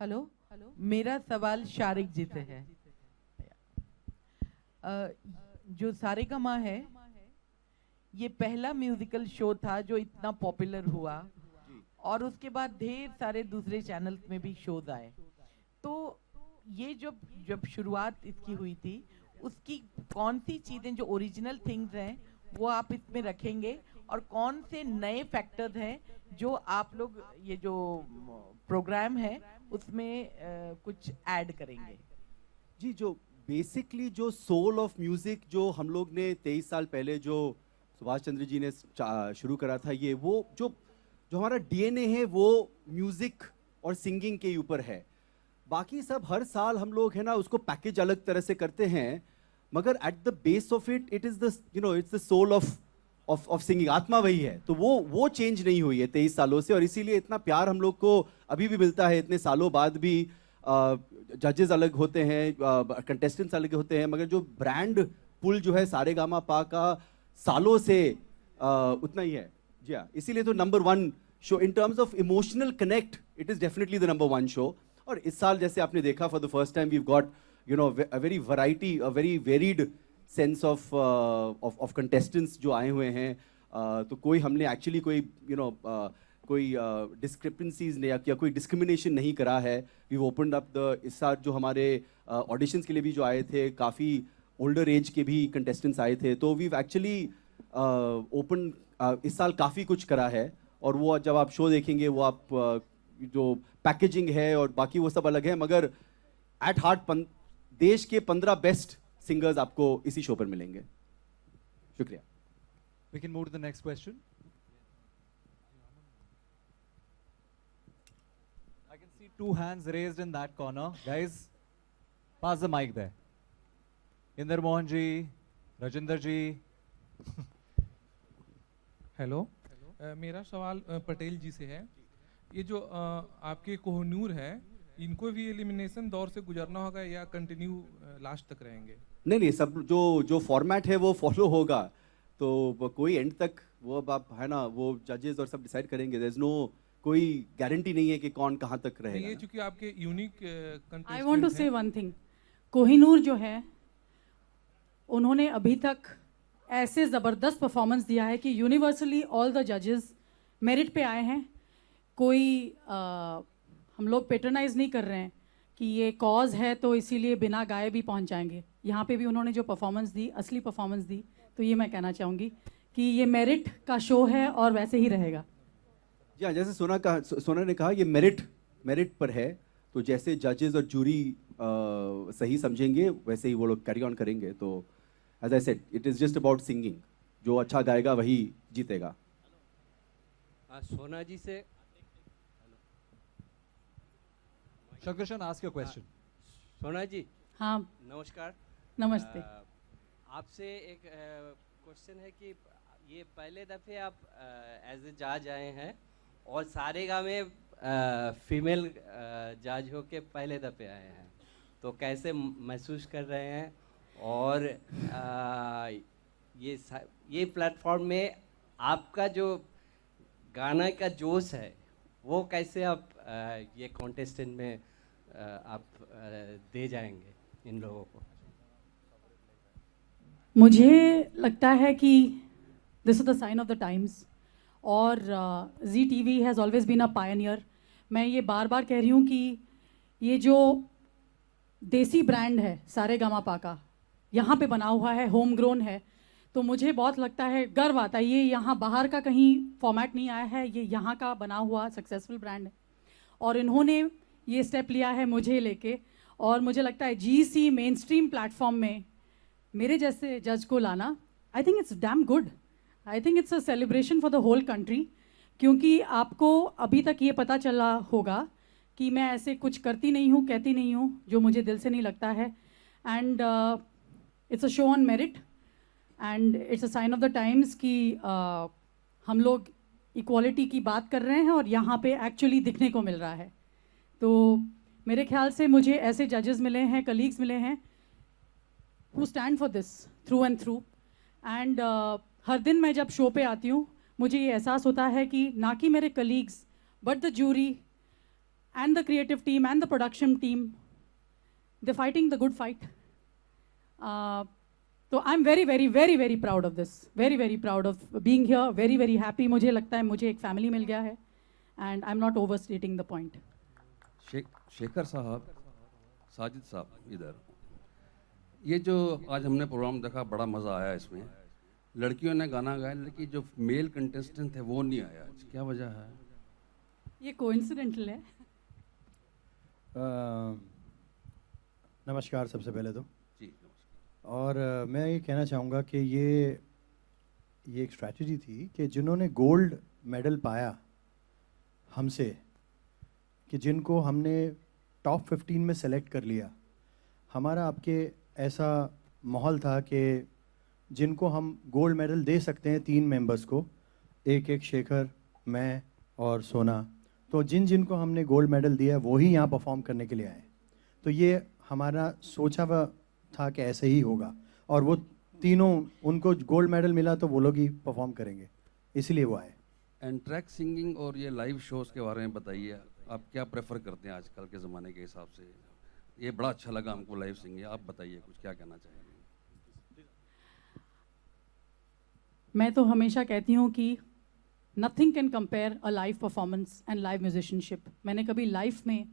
Hello. मेरा सवाल शारिक जी से है। अ, जो सारेगामा है, ये पहला म्यूजिकल शो था जो इतना पॉपुलर हुआ, जी और उसके बाद ढेर सारे दूसरे चैनल्स में भी शोज आए। तो ये जब जब शुरुआत इसकी हुई थी, उसकी कौन सी चीज़ें जो ओरिजिनल थिंग्स हैं वो आप इसमें रखेंगे, और कौन से नए फैक्टर्स हैं जो आप लोग ये जो प्रोग्राम है उसमें कुछ ऐड करेंगे? जी, जो बेसिकली जो सोल ऑफ म्यूजिक जो हम लोग ने 23 साल पहले जो सुभाष चंद्र जी ने शुरू करा था, ये वो जो जो हमारा डीएनए है वो म्यूजिक और सिंगिंग के ऊपर है। बाकी सब हर साल हम लोग है ना उसको पैकेज अलग तरह से करते हैं, मगर at the base of it it is the it's the soul of of singing. आत्मा वही है, तो वो चेंज नहीं हुई है 23 सालों से, और इसीलिए इतना प्यार हम लोग को अभी भी मिलता है इतने सालों बाद भी। जजेस अलग होते हैं, कंटेस्टेंट्स अलग होते हैं, मगर जो ब्रांड पुल जो है सारेगामा पा का सालों से उतना ही है। जी हाँ, इसीलिए तो number 1 show in terms of emotional connect, it is definitely the number 1 show. और इस साल जैसे आपने देखा, for the first time we got a very variety, a very varied sense of of contestants जो आए हुए हैं। तो कोई हमने एक्चुअली कोई कोई डिस्क्रिपेंसीज या कोई डिस्क्रिमिनेशन नहीं करा है। वी ओपनड अप द, इस साल जो हमारे ऑडिशंस के लिए भी जो आए थे, काफ़ी ओल्डर एज के भी कंटेस्टेंट्स आए थे, तो वी एक्चुअली ओपन इस साल काफ़ी कुछ करा है। और वो जब आप शो देखेंगे वो आप जो पैकेजिंग है और बाकी वो सब अलग है, मगर एट हार्ट देश के 15 बेस्ट सिंगर्स आपको इसी शो पर मिलेंगे। शुक्रिया। We can move to the next question. I can see 2 hands raised in that corner. Guys, pass the mic there. Inder Mohan ji, Rajinder ji. Hello. मेरा सवाल पटेल जी से है। ये जो आपके कोहनूर है, इनको भी एलिमिनेशन दौर से गुजरना होगा या कंटिन्यू लास्ट तक रहेंगे? नहीं नहीं, सब जो जो फॉर्मेट है वो फॉलो होगा, तो कोई एंड तक वो अब आप है ना वो जजेस और सब डिसाइड करेंगे। देयर इज नो कोई गारंटी नहीं है कि कौन कहाँ तक रहेगा ये ना। चूंकि आपके unique I want to contestant से हैं। One thing. कोहिनूर जो है, उन्होंने अभी तक ऐसे ज़बरदस्त परफॉर्मेंस दिया है कि यूनिवर्सली ऑल द जजेस मेरिट पे आए हैं। कोई हम लोग पेट्रनाइज नहीं कर रहे हैं कि ये कॉज है तो इसीलिए बिना गाए भी पहुंच जाएंगे। यहाँ पे भी उन्होंने जो परफॉर्मेंस दी, असली परफॉर्मेंस दी, तो ये मैं कहना चाहूँगी कि ये मेरिट का शो है और वैसे ही रहेगा। जी हाँ, जैसे सोना ने कहा, ये मेरिट मेरिट पर है, तो जैसे जजेस और जूरी सही समझेंगे वैसे ही वो लोग कैरी ऑन करेंगे। तो as I said, it is just about singing, जो अच्छा गाएगा वही जीतेगा। सोना जी से Shakrishan, ask your question. सोना जी, हाँ, नमस्कार। नमस्ते। आपसे एक क्वेश्चन है कि ये पहले दफ़े आप एज ए जज आए हैं और सारेगा में फीमेल जज हो के पहले दफ़े आए हैं, तो कैसे महसूस कर रहे हैं? और ये प्लेटफॉर्म में आपका जो गाना का जोश है वो कैसे आप ये कॉन्टेस्टेंट में आप दे जाएंगे इन लोगों को? मुझे लगता है कि this is the sign of the times, और Zee TV has always been a pioneer. मैं ये बार बार कह रही हूँ कि ये जो देसी ब्रांड है सारेगामापा का, यहाँ पे बना हुआ है, होम ग्रोन है, तो मुझे बहुत लगता है, गर्व आता है। ये यहाँ बाहर का कहीं फॉर्मेट नहीं आया है, ये यहाँ का बना हुआ सक्सेसफुल ब्रांड है, और इन्होंने ये स्टेप लिया है मुझे लेके। और मुझे लगता है जीसी मेन स्ट्रीम प्लेटफॉर्म में मेरे जैसे जज को लाना, I think it's damn good. I think it's a celebration for the whole country, क्योंकि आपको अभी तक ये पता चला होगा कि मैं ऐसे कुछ करती नहीं हूँ, कहती नहीं हूँ जो मुझे दिल से नहीं लगता है। And it's a show on merit, and it's a sign of the times कि हम लोग इक्वालिटी की बात कर रहे हैं और यहाँ पे एक्चुअली दिखने को मिल रहा है। तो मेरे ख्याल से मुझे ऐसे जजेस मिले हैं, कलीग्स मिले हैं who stand for this through and through, and हर दिन मैं जब शो पे आती हूँ मुझे ये एहसास होता है कि ना कि मेरे colleagues but the jury and the creative team and the production team, they're fighting the good fight. So I'm very, very, very, very proud of this. Very, very proud of being here. Very, very happy. मुझे लगता है मुझे एक family मिल गया है, and I'm not overstating the point. Shekhar साहब, साजिद साहब इधर, ये जो आज हमने प्रोग्राम देखा बड़ा मज़ा आया इसमें। लड़कियों ने गाना गाया लेकिन जो मेल कंटेस्टेंट थे वो नहीं आया आज, क्या वजह है? ये कोइंसिडेंटल है। नमस्कार सबसे पहले तो जी नमस्कार। और मैं ये कहना चाहूँगा कि ये एक स्ट्रैटेजी थी कि जिन्होंने गोल्ड मेडल पाया हमसे, कि जिनको हमने टॉप 15 में सेलेक्ट कर लिया, हमारा आपके ऐसा माहौल था कि जिनको हम गोल्ड मेडल दे सकते हैं 3 मेंबर्स को, एक शेखर, मैं और सोना, तो जिनको हमने गोल्ड मेडल दिया वो ही यहाँ परफॉर्म करने के लिए आए। तो ये हमारा सोचा हुआ था कि ऐसे ही होगा, और वो तीनों, उनको गोल्ड मेडल मिला तो वो लोग ही परफॉर्म करेंगे, इसलिए वो आए। एंड ट्रैक सिंगिंग और ये लाइव शोज़ के बारे में बताइए, आप क्या प्रेफर करते हैं आजकल के ज़माने के हिसाब से? ये बड़ा अच्छा लगा हमको लाइव सिंगिंग, आप बताइए कुछ, क्या कहना चाहेंगे? मैं तो हमेशा कहती हूँ कि nothing can compare a live performance and live musicianship. मैंने कभी लाइफ में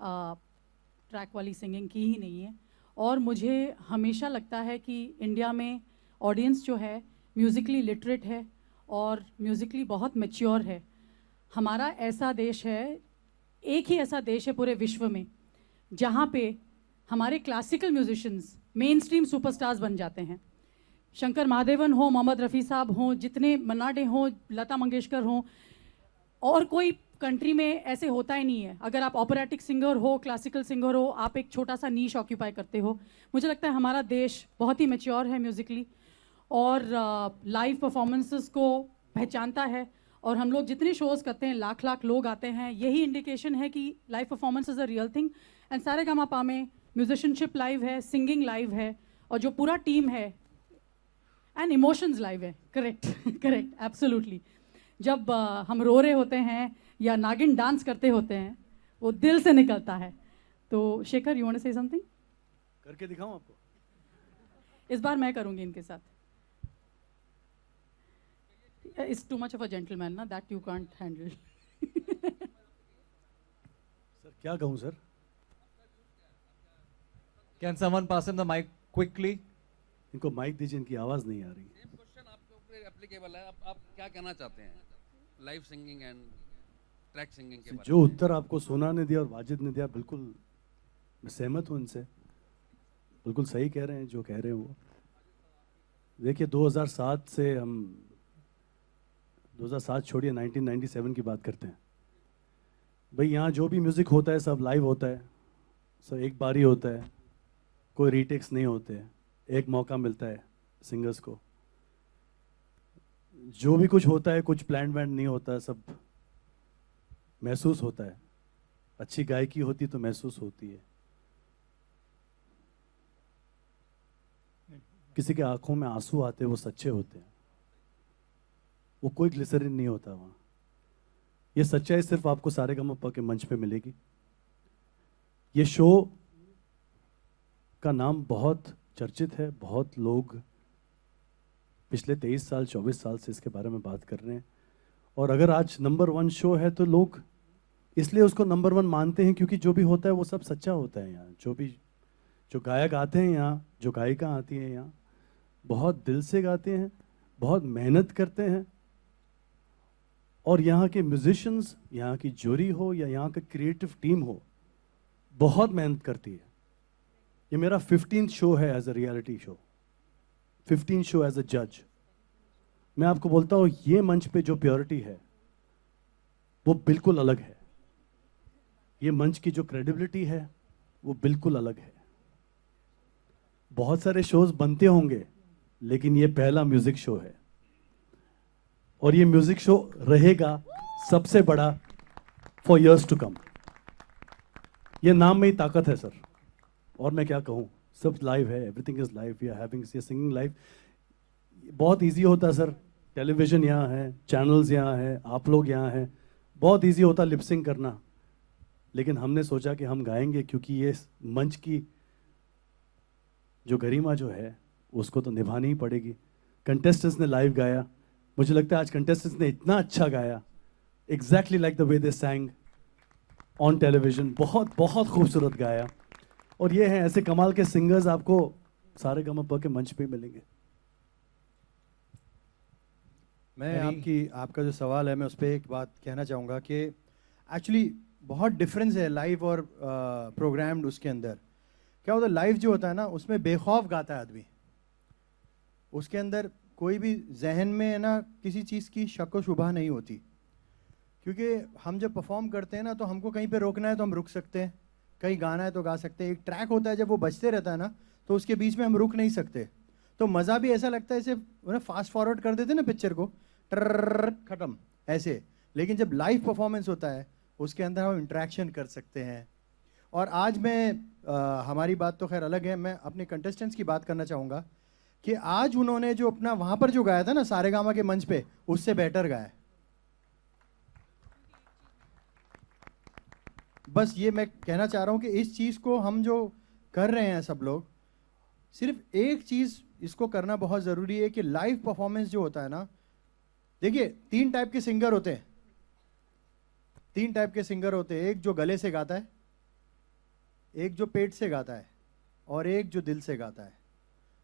ट्रैक वाली सिंगिंग की ही नहीं है, और मुझे हमेशा लगता है कि इंडिया में ऑडियंस जो है म्यूज़िकली लिटरेट है और म्यूज़िकली बहुत मैच्योर है। हमारा ऐसा देश है, एक ही ऐसा देश है पूरे विश्व में जहाँ पे हमारे classical musicians main stream superstars बन जाते हैं। शंकर महादेवन हो, मोहम्मद रफ़ी साहब हों, जितने मन्ना डे हों, लता मंगेशकर हों, और कोई कंट्री में ऐसे होता ही नहीं है। अगर आप ऑपरेटिक सिंगर हो, क्लासिकल सिंगर हो, आप एक छोटा सा नीश ऑक्यूपाई करते हो। मुझे लगता है हमारा देश बहुत ही मैच्योर है म्यूज़िकली, और लाइव परफॉर्मेंसेस को पहचानता है। और हम लोग जितने शोज़ करते हैं, लाख लाख लोग आते हैं, यही इंडिकेशन है कि live performance is a real thing. And Saregamapa में म्यूजिशियनशिप लाइव है, सिंगिंग लाइव है, और जो पूरा टीम है, एंड इमोशंस लाइव है। Correct correct, absolutely. जब हम रो रहे होते हैं या नागिन डांस करते होते हैं, वो दिल से निकलता है। तो Shekhar, you want to say something? करके दिखाऊं आपको? इस बार मैं करूंगी इनके साथ। It's too much of a gentleman ना, that you can't handle. Sir क्या कहूं sir? Can someone pass him the mic quickly? इनको माइक दीजिए, इनकी आवाज़ नहीं आ रही। सेम क्वेश्चन आपके ऊपर एप्लीकेबल है, आप क्या कहना चाहते हैं live singing and track singing के बारे में? जो उत्तर आपको सोना ने दिया और वाजिद ने दिया, बिल्कुल मैं सहमत हूँ इनसे, बिल्कुल सही कह रहे हैं जो कह रहे हैं वो। देखिए 2007 से हम 2007 छोड़िए, 1997 की बात करते हैं भाई। यहाँ जो भी म्यूज़िक होता है सब लाइव होता है, सब एक बार ही होता है, कोई रीटेक्स नहीं होते हैं, एक मौका मिलता है सिंगर्स को। जो भी कुछ होता है कुछ प्लान वैन नहीं होता है, सब महसूस होता है। अच्छी गायकी होती तो महसूस होती है। किसी के आंखों में आंसू आते हैं, वो सच्चे होते हैं, वो कोई ग्लिसरीन नहीं होता वहाँ। ये सच्चाई सिर्फ आपको सारेगामापा के मंच पे मिलेगी। ये शो का नाम बहुत चर्चित है, बहुत लोग पिछले 23 साल 24 साल से इसके बारे में बात कर रहे हैं। और अगर आज नंबर 1 शो है तो लोग इसलिए उसको नंबर 1 मानते हैं क्योंकि जो भी होता है वो सब सच्चा होता है। यहाँ जो गायक आते हैं, यहाँ जो गायिका आती हैं, यहाँ बहुत दिल से गाते हैं, बहुत मेहनत करते हैं। और यहाँ के म्यूजिशियंस, यहाँ की जूरी हो या यहाँ का क्रिएटिव टीम हो, बहुत मेहनत करती है। ये मेरा 15th शो है as a reality show, 15th show as a जज। मैं आपको बोलता हूँ ये मंच पे जो प्योरिटी है वो बिल्कुल अलग है। ये मंच की जो क्रेडिबिलिटी है वो बिल्कुल अलग है। बहुत सारे शोज बनते होंगे लेकिन ये पहला म्यूजिक शो है, और ये म्यूजिक शो रहेगा सबसे बड़ा फॉर इयर्स टू कम। ये नाम में ही ताकत है सर, और मैं क्या कहूँ, सब लाइव है, everything is live, we are having singing live. बहुत इजी होता है सर, टेलीविजन यहाँ है, चैनल्स यहाँ है, आप लोग यहाँ हैं, बहुत इजी होता लिपसिंग करना। लेकिन हमने सोचा कि हम गाएंगे क्योंकि ये मंच की जो गरिमा जो है उसको तो निभानी ही पड़ेगी। कंटेस्टेंट्स ने लाइव गाया, मुझे लगता है आज कंटेस्टेंट्स ने इतना अच्छा गाया, exactly like the way they सैंग on television, बहुत बहुत खूबसूरत गाया। और ये हैं ऐसे कमाल के सिंगर्स आपको सारेगामापा के मंच पे मिलेंगे। मैं आपका जो सवाल है मैं उस पर एक बात कहना चाहूँगा कि एक्चुअली बहुत डिफरेंस है लाइव और प्रोग्राम्ड। उसके अंदर क्या होता है, लाइव जो होता है ना उसमें बेखौफ गाता है आदमी, उसके अंदर कोई भी जहन में है ना किसी चीज़ की शक व शुबा नहीं होती, क्योंकि हम जब परफॉर्म करते हैं ना तो हमको कहीं पे रोकना है तो हम रुक सकते हैं, कहीं गाना है तो गा सकते हैं। एक ट्रैक होता है जब वो बजते रहता है ना तो उसके बीच में हम रुक नहीं सकते, तो मज़ा भी ऐसा लगता है जैसे फास्ट फॉरवर्ड कर देते ना पिक्चर को, ट्रर खत्म ऐसे। लेकिन जब लाइव परफॉर्मेंस होता है उसके अंदर हम इंटरेक्शन कर सकते हैं। और आज मैं हमारी बात तो खैर अलग है, मैं अपने कंटेस्टेंट्स की बात करना चाहूँगा कि आज उन्होंने जो अपना वहाँ पर जो गाया था ना सारेगामा के मंच पे, उससे बेटर गाया। बस ये मैं कहना चाह रहा हूँ कि इस चीज़ को हम जो कर रहे हैं सब लोग, सिर्फ एक चीज़ इसको करना बहुत ज़रूरी है कि लाइव परफॉर्मेंस जो होता है ना, देखिए 3 टाइप के सिंगर होते हैं, 3 टाइप के सिंगर होते हैं। एक जो गले से गाता है, एक जो पेट से गाता है, और एक जो दिल से गाता है।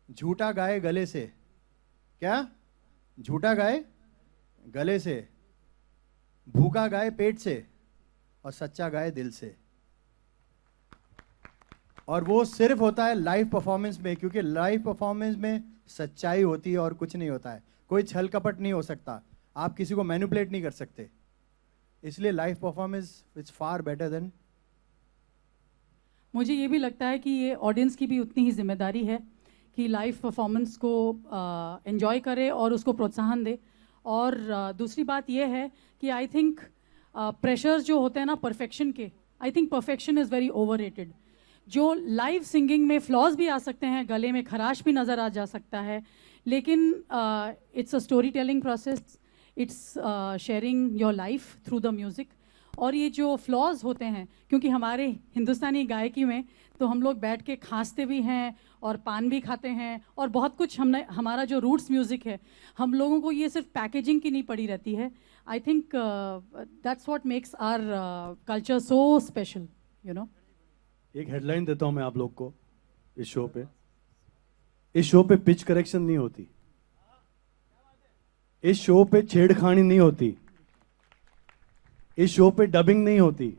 झूठा गाए गले से, क्या झूठा गाए गले से, भूखा गाए पेट से, और सच्चा गाए दिल से। और वो सिर्फ होता है लाइव परफॉर्मेंस में, क्योंकि लाइव परफॉर्मेंस में सच्चाई होती है और कुछ नहीं होता है, कोई छल कपट नहीं हो सकता, आप किसी को मैनिपुलेट नहीं कर सकते, इसलिए live performance is far better than. मुझे ये भी लगता है कि ये ऑडियंस की भी उतनी ही जिम्मेदारी है कि लाइव परफॉर्मेंस को एंजॉय करे और उसको प्रोत्साहन दे। और दूसरी बात ये है कि आई थिंक प्रेशर्स जो होते हैं ना परफेक्शन के, I think perfection is very overrated. जो लाइव सिंगिंग में फ्लॉज भी आ सकते हैं, गले में खराश भी नज़र आ जा सकता है, लेकिन it's a story telling process, it's sharing your life through the music. और ये जो फ्लॉज होते हैं, क्योंकि हमारे हिंदुस्तानी गायकी में तो हम लोग बैठ के खांसते भी हैं और पान भी खाते हैं और बहुत कुछ हमारा जो रूट्स म्यूज़िक है, हम लोगों को ये सिर्फ पैकेजिंग की नहीं पड़ी रहती है। I think that's what makes our culture so special, you know. एक हेडलाइन देता हूं मैं आप लोग को, इस शो पे पिच करेक्शन नहीं होती, इस शो पे छेड़खानी नहीं होती, इस शो पे डबिंग नहीं होती।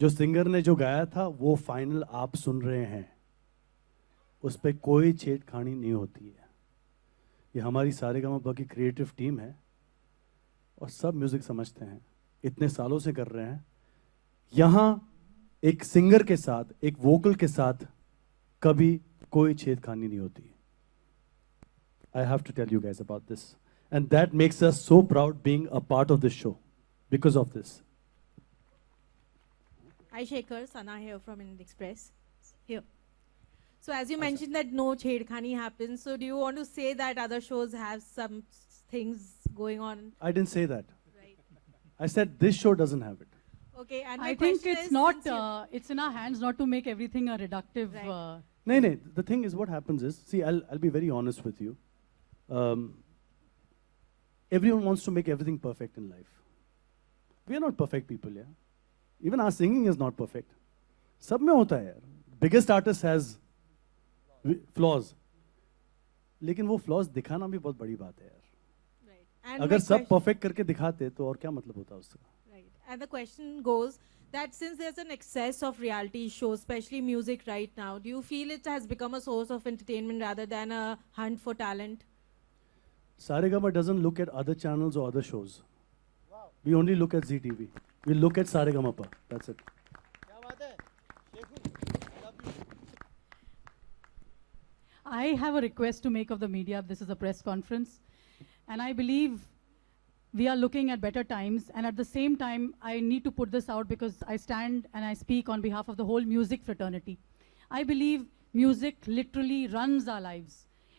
जो सिंगर ने जो गाया था वो फाइनल आप सुन रहे हैं, उस पे कोई छेड़खानी नहीं होती है। ये हमारी सारेगामापा की क्रिएटिव टीम है और सब म्यूजिक समझते हैं, इतने सालों से कर रहे हैं। यहाँ एक सिंगर के साथ, एक वोकल के साथ कभी कोई छेड़खानी नहीं होती। I have to tell you guys about this and that makes us so proud being a part of this show because of this. Hi Shekhar, Sana here from Indian Express. Here. So as you mentioned that no chhedkhani happens, so do you want to say that other shows have some things going on? I didn't say that. Right. I said this show doesn't have it. Okay, and I think it's not, it's in our hands not to make everything a reductive. Right. No. The thing is, what happens is, see, I'll be very honest with you. Everyone wants to make everything perfect in life. We are not perfect people, yeah. Even our singing is not perfect. सब में होता है यार. Biggest artist has flaws. लेकिन वो flaws दिखाना भी बहुत बड़ी बात है यार. Right. अगर सब perfect करके दिखाते तो और क्या मतलब होता उसका? Right. And the question goes that since there's an excess of reality shows, especially music right now, do you feel it has become a source of entertainment rather than a hunt for talent? Saregama doesn't look at other channels or other shows. We only look at ZTV. We look at Saregamapa. That's it. I have a request to make of the media. This is a press conference. And I believe we are looking at better times. And at the same time, I need to put this out because I stand and I speak on behalf of the whole music fraternity. I believe music literally runs our lives.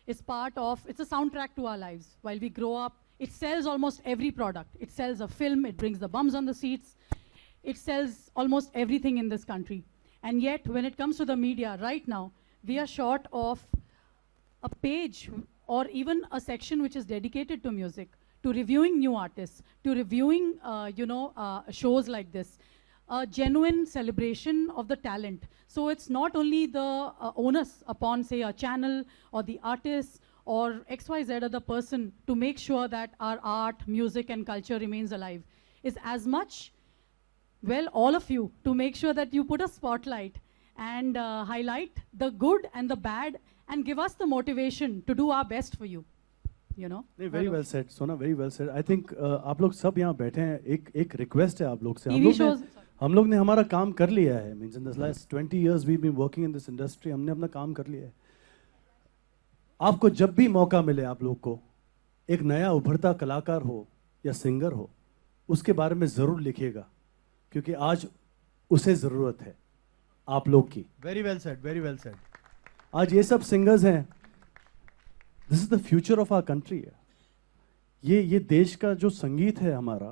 It's a soundtrack to our lives. While we grow up, it sells almost every product. It sells a film, it brings the bums on the seats. it sells almost everything in this country. And yet, when it comes to the media, right now, we are short of a page or even a section which is dedicated to music, to reviewing new artists, to reviewing, shows like this. A genuine celebration of the talent. So it's not only the onus upon, say, a channel or the artist or XYZ other person to make sure that our art, music, and culture remains alive. Is as much, well, all of you, to make sure that you put a spotlight and highlight the good and the bad and give us the motivation to do our best for you. You know? Very well said, Sona, very well said. I think आप लोग सब यहाँ बैठे हैं, एक request है आप लोग से. हम लोग ने हमारा काम कर लिया है. Means in the last 20 years we've been working in this industry. हमने अपना काम कर लिया है. आपको जब भी मौका मिले आप लोग को, एक नया उभरता कलाकार हो या सिंगर हो, उसके बारे में ज़रूर लिखिएगा, क्योंकि आज उसे ज़रूरत है आप लोग की. Very well said, very well said. आज ये सब सिंगर्स हैं. This is the future of our country. ये देश का जो संगीत है हमारा,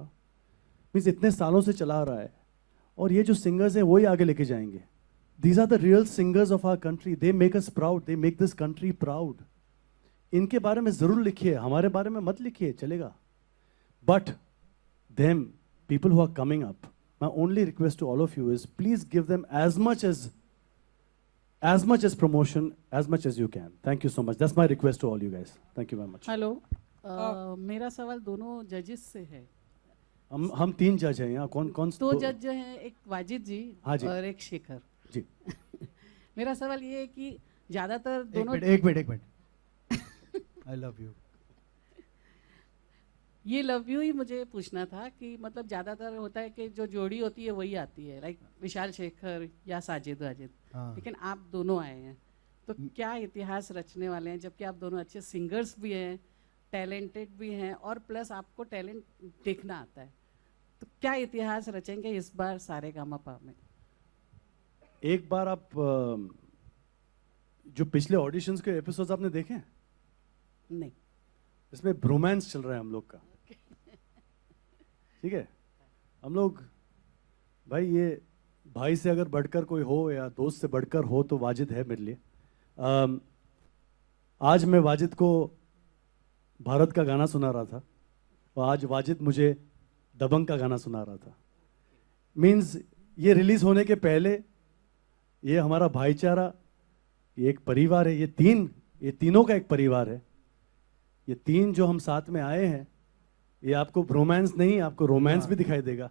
मीन्स इतने सालों से चला रहा है, और ये जो सिंगर्स हैं वही आगे लेके जाएंगे. These are the real singers of our country. They make us proud. They make this country proud. इनके बारे में ज़रूर लिखिए, हमारे बारे में मत लिखिए, चलेगा. But them, people who are coming up, my only request to all of you is please give them as much as promotion, as much as you can. Thank you so much. That's my request to all you guys. Thank you very much. Hello, मेरा सवाल दोनों जजेस से है. हम 3 जज हैं यहाँ. कौन 2 जज जो हैं, एक वाजिद जी, हाँ जी और एक शेखर जी. मेरा सवाल ये है कि ज़्यादातर दोनों एक मिनट I love you. ये लव यू ही मुझे पूछना था कि मतलब ज़्यादातर होता है कि जो जोड़ी होती है वही आती है, लाइक विशाल शेखर या साजिद वाजिद. लेकिन आप दोनों आए हैं, तो क्या इतिहास रचने वाले हैं, जबकि आप दोनों अच्छे सिंगर्स भी हैं, टैलेंटेड भी हैं, और प्लस आपको टैलेंट देखना आता है. तो क्या इतिहास रचेंगे इस बार सारेगामापा में? एक बार आप जो पिछले ऑडिशंस के एपिसोड्स आपने देखे हैं? नहीं. इसमें ब्रोमांस चल रहा है हम लोग का. ठीक है, हम लोग भाई, ये भाई से अगर बढ़कर कोई हो या दोस्त से बढ़कर हो तो वाजिद है मेरे लिए. आज मैं वाजिद को भारत का गाना सुना रहा था, और आज वाजिद मुझे दबंग का गाना सुना रहा था. मीन्स ये रिलीज होने के पहले ये हमारा भाईचारा, ये एक परिवार है. ये तीनों का एक परिवार है. ये 3 जो हम साथ में आए हैं, ये आपको रोमांस नहीं, आपको रोमांस भी दिखाई देगा.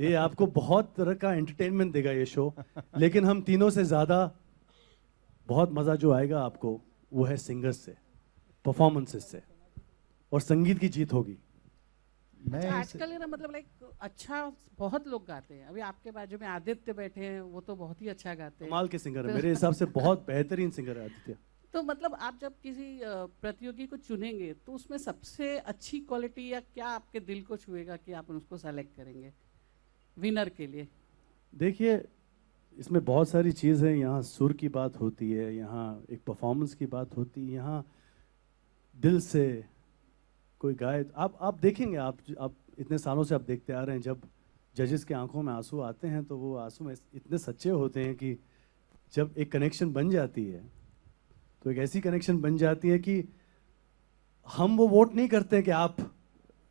ये आपको बहुत तरह का एंटरटेनमेंट देगा ये शो. लेकिन हम तीनों से ज़्यादा बहुत मज़ा जो आएगा आपको, वो है सिंगर्स से, परफॉर्मेंसेस से, और संगीत की जीत होगी. तो आजकल है ना, मतलब लाइक अच्छा बहुत लोग गाते हैं. अभी आपके बाजू में आदित्य बैठे हैं, वो तो बहुत ही अच्छा गाते हैं, कमाल के सिंगर है. मेरे हिसाब से बहुत बेहतरीन सिंगर है आदित्य. तो मतलब आप जब किसी प्रतियोगी को चुनेंगे तो उसमें सबसे अच्छी क्वालिटी या क्या आपके दिल को छुएगा कि आप उसको सेलेक्ट करेंगे विनर के लिए? देखिए, इसमें बहुत सारी चीज़ है. यहाँ सुर की बात होती है, यहाँ एक परफॉर्मेंस की बात होती है, यहाँ दिल से कोई गाए. आप देखेंगे, आप इतने सालों से आप देखते आ रहे हैं, जब जजेस के आंखों में आंसू आते हैं तो वो आंसू में इतने सच्चे होते हैं कि जब एक कनेक्शन बन जाती है तो एक ऐसी कनेक्शन बन जाती है कि हम वो वोट नहीं करते कि आप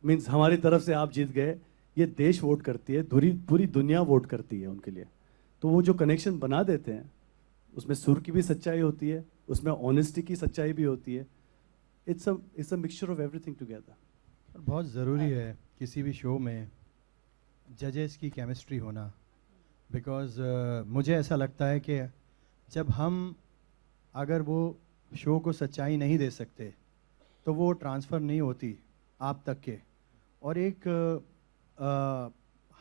मीन्स हमारी तरफ से आप जीत गए. ये देश वोट करती है, पूरी दुनिया वोट करती है उनके लिए. तो वो जो कनेक्शन बना देते हैं, उसमें सुर की भी सच्चाई होती है, उसमें ऑनेस्टी की सच्चाई भी होती है. It's a mixture of everything together. बहुत ज़रूरी है किसी भी शो में जजेस की केमिस्ट्री होना. बिकॉज मुझे ऐसा लगता है कि जब हम अगर वो शो को सच्चाई नहीं दे सकते तो वो ट्रांसफ़र नहीं होती आप तक के. और एक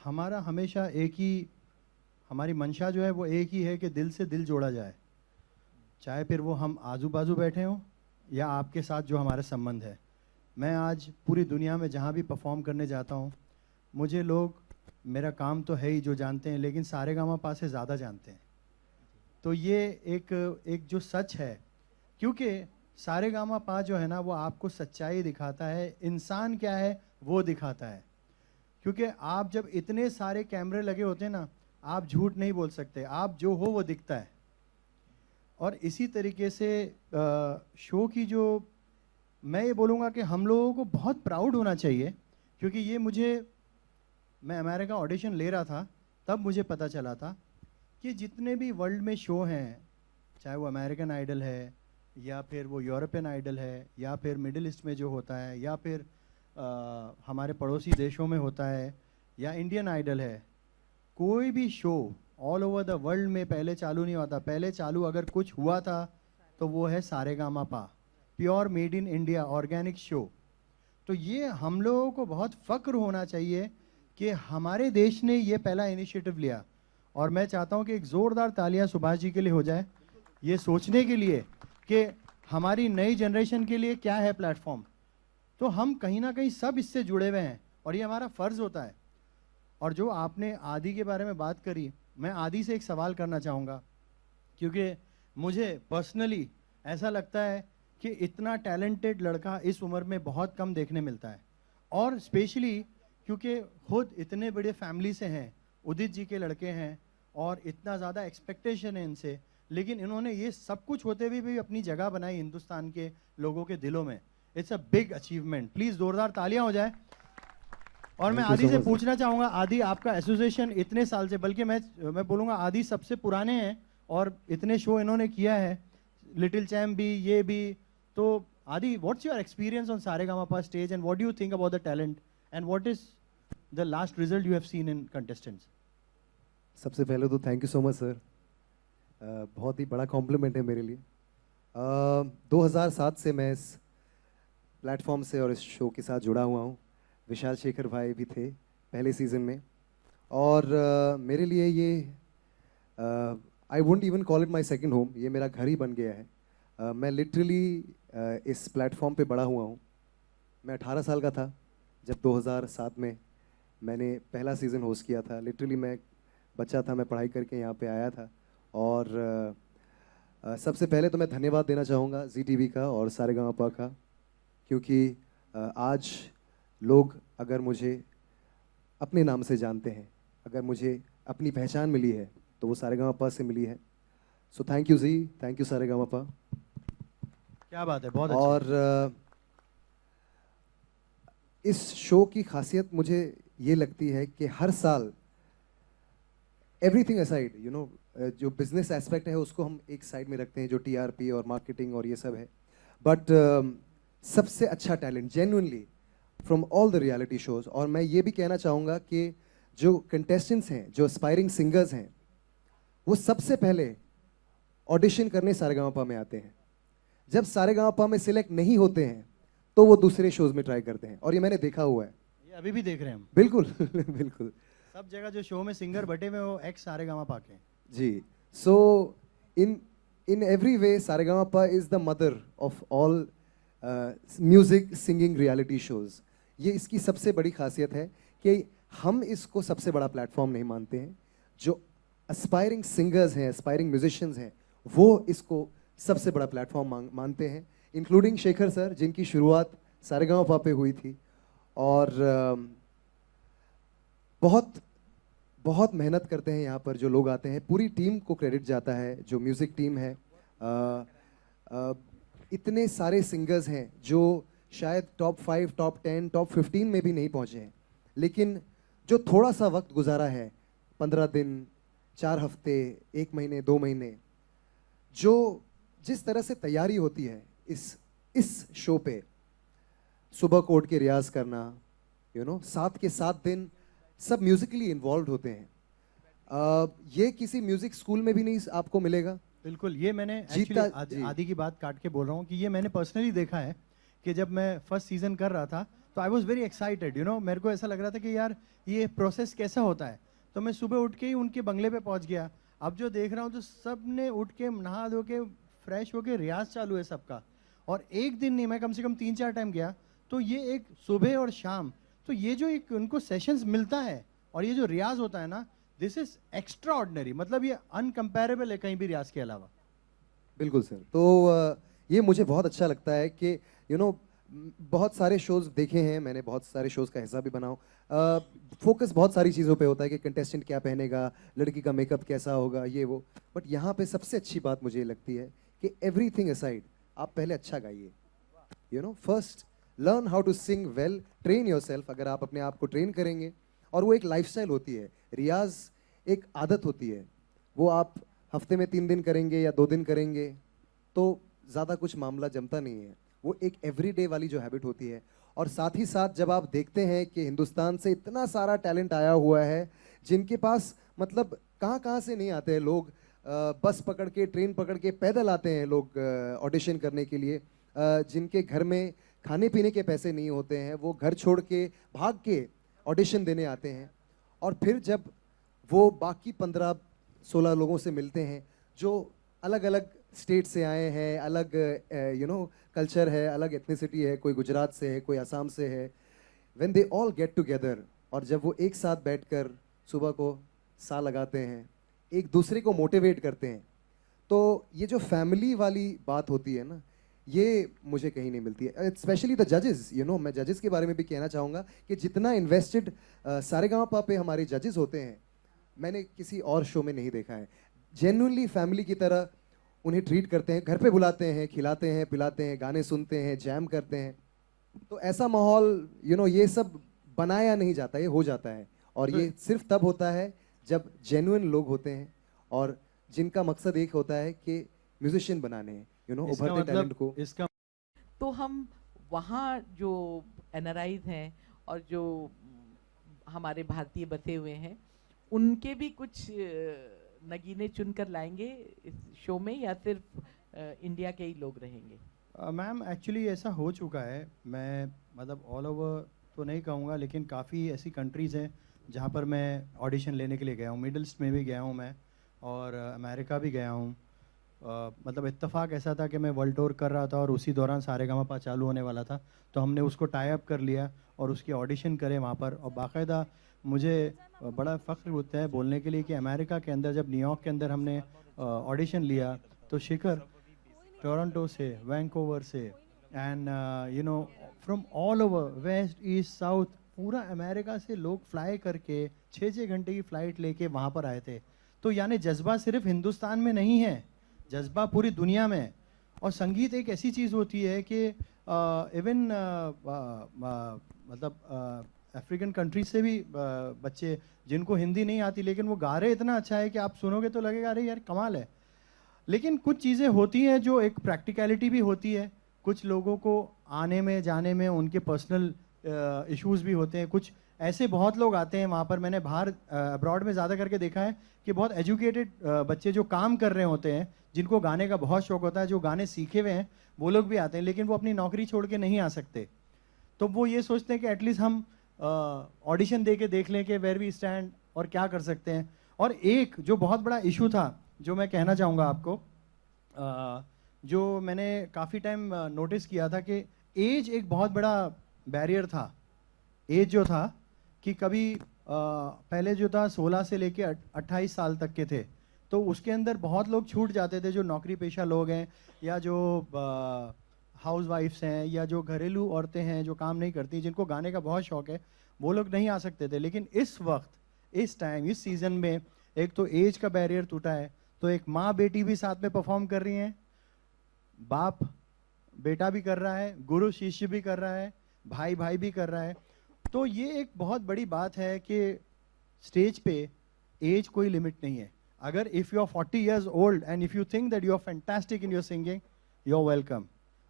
हमारा हमेशा एक ही हमारी मंशा जो है वो एक ही है कि दिल से दिल जोड़ा जाए, चाहे फिर वो हम आजू बाजू बैठे हों या आपके साथ जो हमारे संबंध है. मैं आज पूरी दुनिया में जहाँ भी परफॉर्म करने जाता हूँ, मुझे लोग, मेरा काम तो है ही जो जानते हैं, लेकिन सारेगामापा से ज़्यादा जानते हैं. तो ये एक जो सच है, क्योंकि सारेगामापा जो है ना वो आपको सच्चाई दिखाता है, इंसान क्या है वो दिखाता है. क्योंकि आप जब इतने सारे कैमरे लगे होते हैं ना, आप झूठ नहीं बोल सकते, आप जो हो वो दिखता है। और इसी तरीके से शो की जो मैं ये बोलूँगा कि हम लोगों को बहुत प्राउड होना चाहिए, क्योंकि ये मैं अमेरिका ऑडिशन ले रहा था तब मुझे पता चला था कि जितने भी वर्ल्ड में शो हैं, चाहे वो अमेरिकन आइडल है या फिर वो यूरोपियन आइडल है या फिर मिडिल ईस्ट में जो होता है या फिर हमारे पड़ोसी देशों में होता है या इंडियन आइडल है, कोई भी show all over the world में पहले चालू नहीं होता। पहले चालू अगर कुछ हुआ था तो वो है Saregamapa, pure made in India organic show. तो ये हम लोगों को बहुत फ़ख्र होना चाहिए कि हमारे देश ने ये पहला इनिशिएटिव लिया। और मैं चाहता हूँ कि एक ज़ोरदार तालियां सुभाष जी के लिए हो जाए, ये सोचने के लिए कि हमारी नई जनरेशन के लिए क्या है प्लेटफॉर्म। तो हम कहीं ना कहीं सब इससे जुड़े हुए हैं और ये हमारा फ़र्ज़ होता है। और जो आपने आदि के बारे में बात करी, मैं आदि से एक सवाल करना चाहूँगा, क्योंकि मुझे पर्सनली ऐसा लगता है कि इतना टैलेंटेड लड़का इस उम्र में बहुत कम देखने मिलता है। और स्पेशली क्योंकि खुद इतने बड़े फैमिली से हैं, उदित जी के लड़के हैं और इतना ज़्यादा एक्सपेक्टेशन है इनसे, लेकिन इन्होंने ये सब कुछ होते हुए भी अपनी जगह बनाई हिंदुस्तान के लोगों के दिलों में। It's a big achievement. Please जोरदार तालियां हो जाए। और मैं आदि से पूछना चाहूँगा, आदि आपका एसोसिएशन इतने साल से, बल्कि मैं बोलूँगा आदि सबसे पुराने हैं और इतने शो इन्होंने किया है, लिटिल चैम्प भी, ये भी। तो Adi, what's your experience on Saregamapa stage and what do you think about the talent and what is the last result you have seen in contestants? सबसे पहले तो thank you so much sir, बहुत ही बड़ा कॉम्प्लीमेंट है मेरे लिए। 2007 से मैं इस प्लेटफॉर्म से और इस शो के साथ जुड़ा हुआ हूँ। विशाल शेखर भाई भी थे पहले सीज़न में और मेरे लिए ये I wouldn't even call it my second home, ये मेरा घर ही बन गया है। मैं लिटरली इस प्लेटफॉर्म पे बड़ा हुआ हूँ। मैं 18 साल का था जब 2007 में मैंने पहला सीज़न होस्ट किया था। लिटरली मैं बच्चा था, मैं पढ़ाई करके यहाँ पे आया था। और सबसे पहले तो मैं धन्यवाद देना चाहूँगा जी टीवी का और सारेगामापा का, क्योंकि आज लोग अगर मुझे अपने नाम से जानते हैं, अगर मुझे अपनी पहचान मिली है तो वो सारेगामापा से मिली है। So thank you ji, thank you Saregamapa. क्या बात है, बहुत अच्छा। और इस शो की खासियत मुझे ये लगती है कि हर साल एवरीथिंग असाइड, यू नो, जो बिजनेस एस्पेक्ट है उसको हम एक साइड में रखते हैं, जो टीआरपी और मार्केटिंग और ये सब है, बट सबसे अच्छा talent genuinely from all the reality shows. और मैं ये भी कहना चाहूँगा कि जो कंटेस्टेंट्स हैं, जो एस्पायरिंग सिंगर्स हैं, वो सबसे पहले ऑडिशन करने सारेगामापा में आते हैं। जब सारेगामापा में सिलेक्ट नहीं होते हैं तो वो दूसरे शोज में ट्राई करते हैं, और ये मैंने देखा हुआ है। ये अभी भी देख रहे हैं हम। बिल्कुल बिल्कुल, सब जगह जो शो में सिंगर बटे में वो एक्स सारेगामापा के ji. So in every way Saregamapa is the mother of all music singing reality shows. ये इसकी सबसे बड़ी खासियत है कि हम इसको सबसे बड़ा प्लेटफॉर्म नहीं मानते हैं। जो एस्पायरिंग सिंगर्स हैं, एस्पायरिंग म्यूजिशियंस हैं, वो इसको सबसे बड़ा प्लेटफॉर्म मानते हैं, इंक्लूडिंग शेखर सर, जिनकी शुरुआत सारेगामापा पे हुई थी। और बहुत बहुत मेहनत करते हैं यहाँ पर जो लोग आते हैं। पूरी टीम को क्रेडिट जाता है, जो म्यूज़िक टीम है। इतने सारे सिंगर्स हैं जो शायद टॉप 5, टॉप 10, टॉप 15 में भी नहीं पहुँचे हैं, लेकिन जो थोड़ा सा वक्त गुजारा है, 15 दिन, 4 हफ्ते, 1 महीने, 2 महीने, जो जिस तरह से तैयारी होती है इस शो पे, सुबह को उठ के रियाज करना, यू नो, 7 के 7 दिन सब म्यूजिकली इन्वॉल्व होते हैं। ये किसी म्यूजिक स्कूल में भी नहीं आपको मिलेगा। बिल्कुल, ये मैंने आदि की बात काट के बोल रहा हूँ कि ये मैंने पर्सनली देखा है कि जब मैं फर्स्ट सीजन कर रहा था तो I was very excited, you know, मेरे को ऐसा लग रहा था कि यार ये प्रोसेस कैसा होता है। तो मैं सुबह उठ के ही उनके बंगले पे पहुँच गया। अब जो देख रहा हूँ तो सब ने उठ के नहा धो के फ्रेश होके रियाज चालू है सबका। और एक दिन नहीं, मैं कम से कम 3-4 टाइम गया। तो ये एक सुबह और शाम, तो ये जो एक उनको सेशंस मिलता है और ये जो रियाज होता है ना, दिस इज एक्स्ट्रा ऑर्डिनरी। मतलब ये अनकम्पेरेबल है कहीं भी रियाज के अलावा। बिल्कुल सर। तो ये मुझे बहुत अच्छा लगता है कि यू नो बहुत सारे शोज देखे हैं मैंने, बहुत सारे शोज का हिस्सा भी बनाऊं। फोकस बहुत सारी चीज़ों पे होता है कि कंटेस्टेंट क्या पहनेगा, लड़की का मेकअप कैसा होगा, ये वो। बट यहाँ पे सबसे अच्छी बात मुझे लगती है कि एवरीथिंग असाइड आप पहले अच्छा गाइए। You know, first learn how to sing well, train yourself. अगर आप अपने आप को ट्रेन करेंगे, और वो एक लाइफस्टाइल होती है, रियाज एक आदत होती है, वो आप हफ्ते में 3 दिन करेंगे या 2 दिन करेंगे तो ज़्यादा कुछ मामला जमता नहीं है। वो एक एवरीडे वाली जो हैबिट होती है। और साथ ही साथ जब आप देखते हैं कि हिंदुस्तान से इतना सारा टैलेंट आया हुआ है, जिनके पास मतलब कहाँ कहाँ से नहीं आते हैं लोग, बस पकड़ के, ट्रेन पकड़ के, पैदल आते हैं लोग ऑडिशन करने के लिए, जिनके घर में खाने पीने के पैसे नहीं होते हैं, वो घर छोड़ के भाग के ऑडिशन देने आते हैं। और फिर जब वो बाकी 15-16 लोगों से मिलते हैं जो अलग अलग स्टेट से आए हैं, अलग यू नो कल्चर है, अलग एथनिसिटी है, कोई गुजरात से है, कोई असम से है, when they all get together, और जब वो एक साथ बैठकर सुबह को सा लगाते हैं, एक दूसरे को मोटिवेट करते हैं, तो ये जो फैमिली वाली बात होती है ना, ये मुझे कहीं नहीं मिलती है। स्पेशली द जजेस, यू नो, मैं जजेस के बारे में भी कहना चाहूँगा कि जितना इन्वेस्टेड सारेगामा पे हमारे जजेस होते हैं, मैंने किसी और शो में नहीं देखा है। जेन्युइनली फैमिली की तरह उन्हें ट्रीट करते हैं, घर पे बुलाते हैं, खिलाते हैं, पिलाते हैं, गाने सुनते हैं, जैम करते हैं। तो ऐसा माहौल, यू नो, ये सब बनाया नहीं जाता, ये हो जाता है। और ये सिर्फ तब होता है जब जेन्युइन लोग होते हैं और जिनका मकसद एक होता है कि म्यूजिशियन बनाने हैं, यू नो, उभरते टैलेंट को। इसका तो हम वहाँ जो एनआरआईज हैं और जो हमारे भारतीय बसे हुए हैं, उनके भी कुछ नगीने चुनकर लाएंगे इस शो में, या सिर्फ इंडिया के ही लोग रहेंगे? मैम एक्चुअली ऐसा हो चुका है, मैं मतलब ऑल ओवर तो नहीं कहूँगा, लेकिन काफ़ी ऐसी कंट्रीज़ हैं जहाँ पर मैं ऑडिशन लेने के लिए गया हूँ। मिडल ईस्ट में भी गया हूँ मैं, और अमेरिका भी गया हूँ। मतलब इत्तेफाक ऐसा था कि मैं वर्ल्ड टूर कर रहा था और उसी दौरान सारेगामा चालू होने वाला था, तो हमने उसको टाई अप कर लिया और उसकी ऑडिशन करे वहाँ पर। और बाकायदा मुझे बड़ा फ़ख्र होता है बोलने के लिए कि अमेरिका के अंदर, जब न्यूयॉर्क के अंदर हमने ऑडिशन लिया, तो शिखर टोरंटो से, वैंकूवर से, and you know from all over, west east south, पूरा अमेरिका से लोग फ्लाई करके 6-6 घंटे की फ़्लाइट लेके वहाँ पर आए थे। तो यानी जज्बा सिर्फ हिंदुस्तान में नहीं है, जज्बा पूरी दुनिया में। और संगीत एक ऐसी चीज़ होती है कि इवन मतलब अफ्रीकन कंट्रीज से भी बच्चे जिनको हिंदी नहीं आती, लेकिन वो गा रहे इतना अच्छा है कि आप सुनोगे तो लगेगा अरे यार कमाल है। लेकिन कुछ चीज़ें होती हैं जो एक प्रैक्टिकलिटी भी होती है, कुछ लोगों को आने में जाने में उनके पर्सनल इश्यूज़ भी होते हैं। कुछ ऐसे बहुत लोग आते हैं वहाँ पर, मैंने बाहर अब्रॉड में ज़्यादा करके देखा है कि बहुत एजुकेटेड बच्चे जो काम कर रहे होते हैं, जिनको गाने का बहुत शौक होता है, जो गाने सीखे हुए हैं, वो लोग भी आते हैं, लेकिन वो अपनी नौकरी छोड़ के नहीं आ सकते। तो वो ये सोचते हैं कि एटलीस्ट हम ऑडिशन दे के देख लें कि वेयर वी स्टैंड और क्या कर सकते हैं। और एक जो बहुत बड़ा इशू था जो मैं कहना चाहूँगा आपको, जो मैंने काफ़ी टाइम नोटिस किया था कि एज एक बहुत बड़ा बैरियर था। एज जो था कि कभी पहले जो था 16 से लेके 28 साल तक के थे, तो उसके अंदर बहुत लोग छूट जाते थे, जो नौकरी पेशा लोग हैं या जो हाउस वाइफ्स हैं या जो घरेलू औरतें हैं जो काम नहीं करती, जिनको गाने का बहुत शौक है, वो लोग नहीं आ सकते थे। लेकिन इस वक्त, इस टाइम, इस सीज़न में एक तो एज का बैरियर टूटा है, तो एक माँ बेटी भी साथ में परफॉर्म कर रही हैं, बाप बेटा भी कर रहा है, गुरु शिष्य भी कर रहा है, भाई भाई भी कर रहा है। तो ये एक बहुत बड़ी बात है कि स्टेज पे एज कोई लिमिट नहीं है। अगर if you are 40 years old and if you think that you are fantastic in your singing, you are welcome.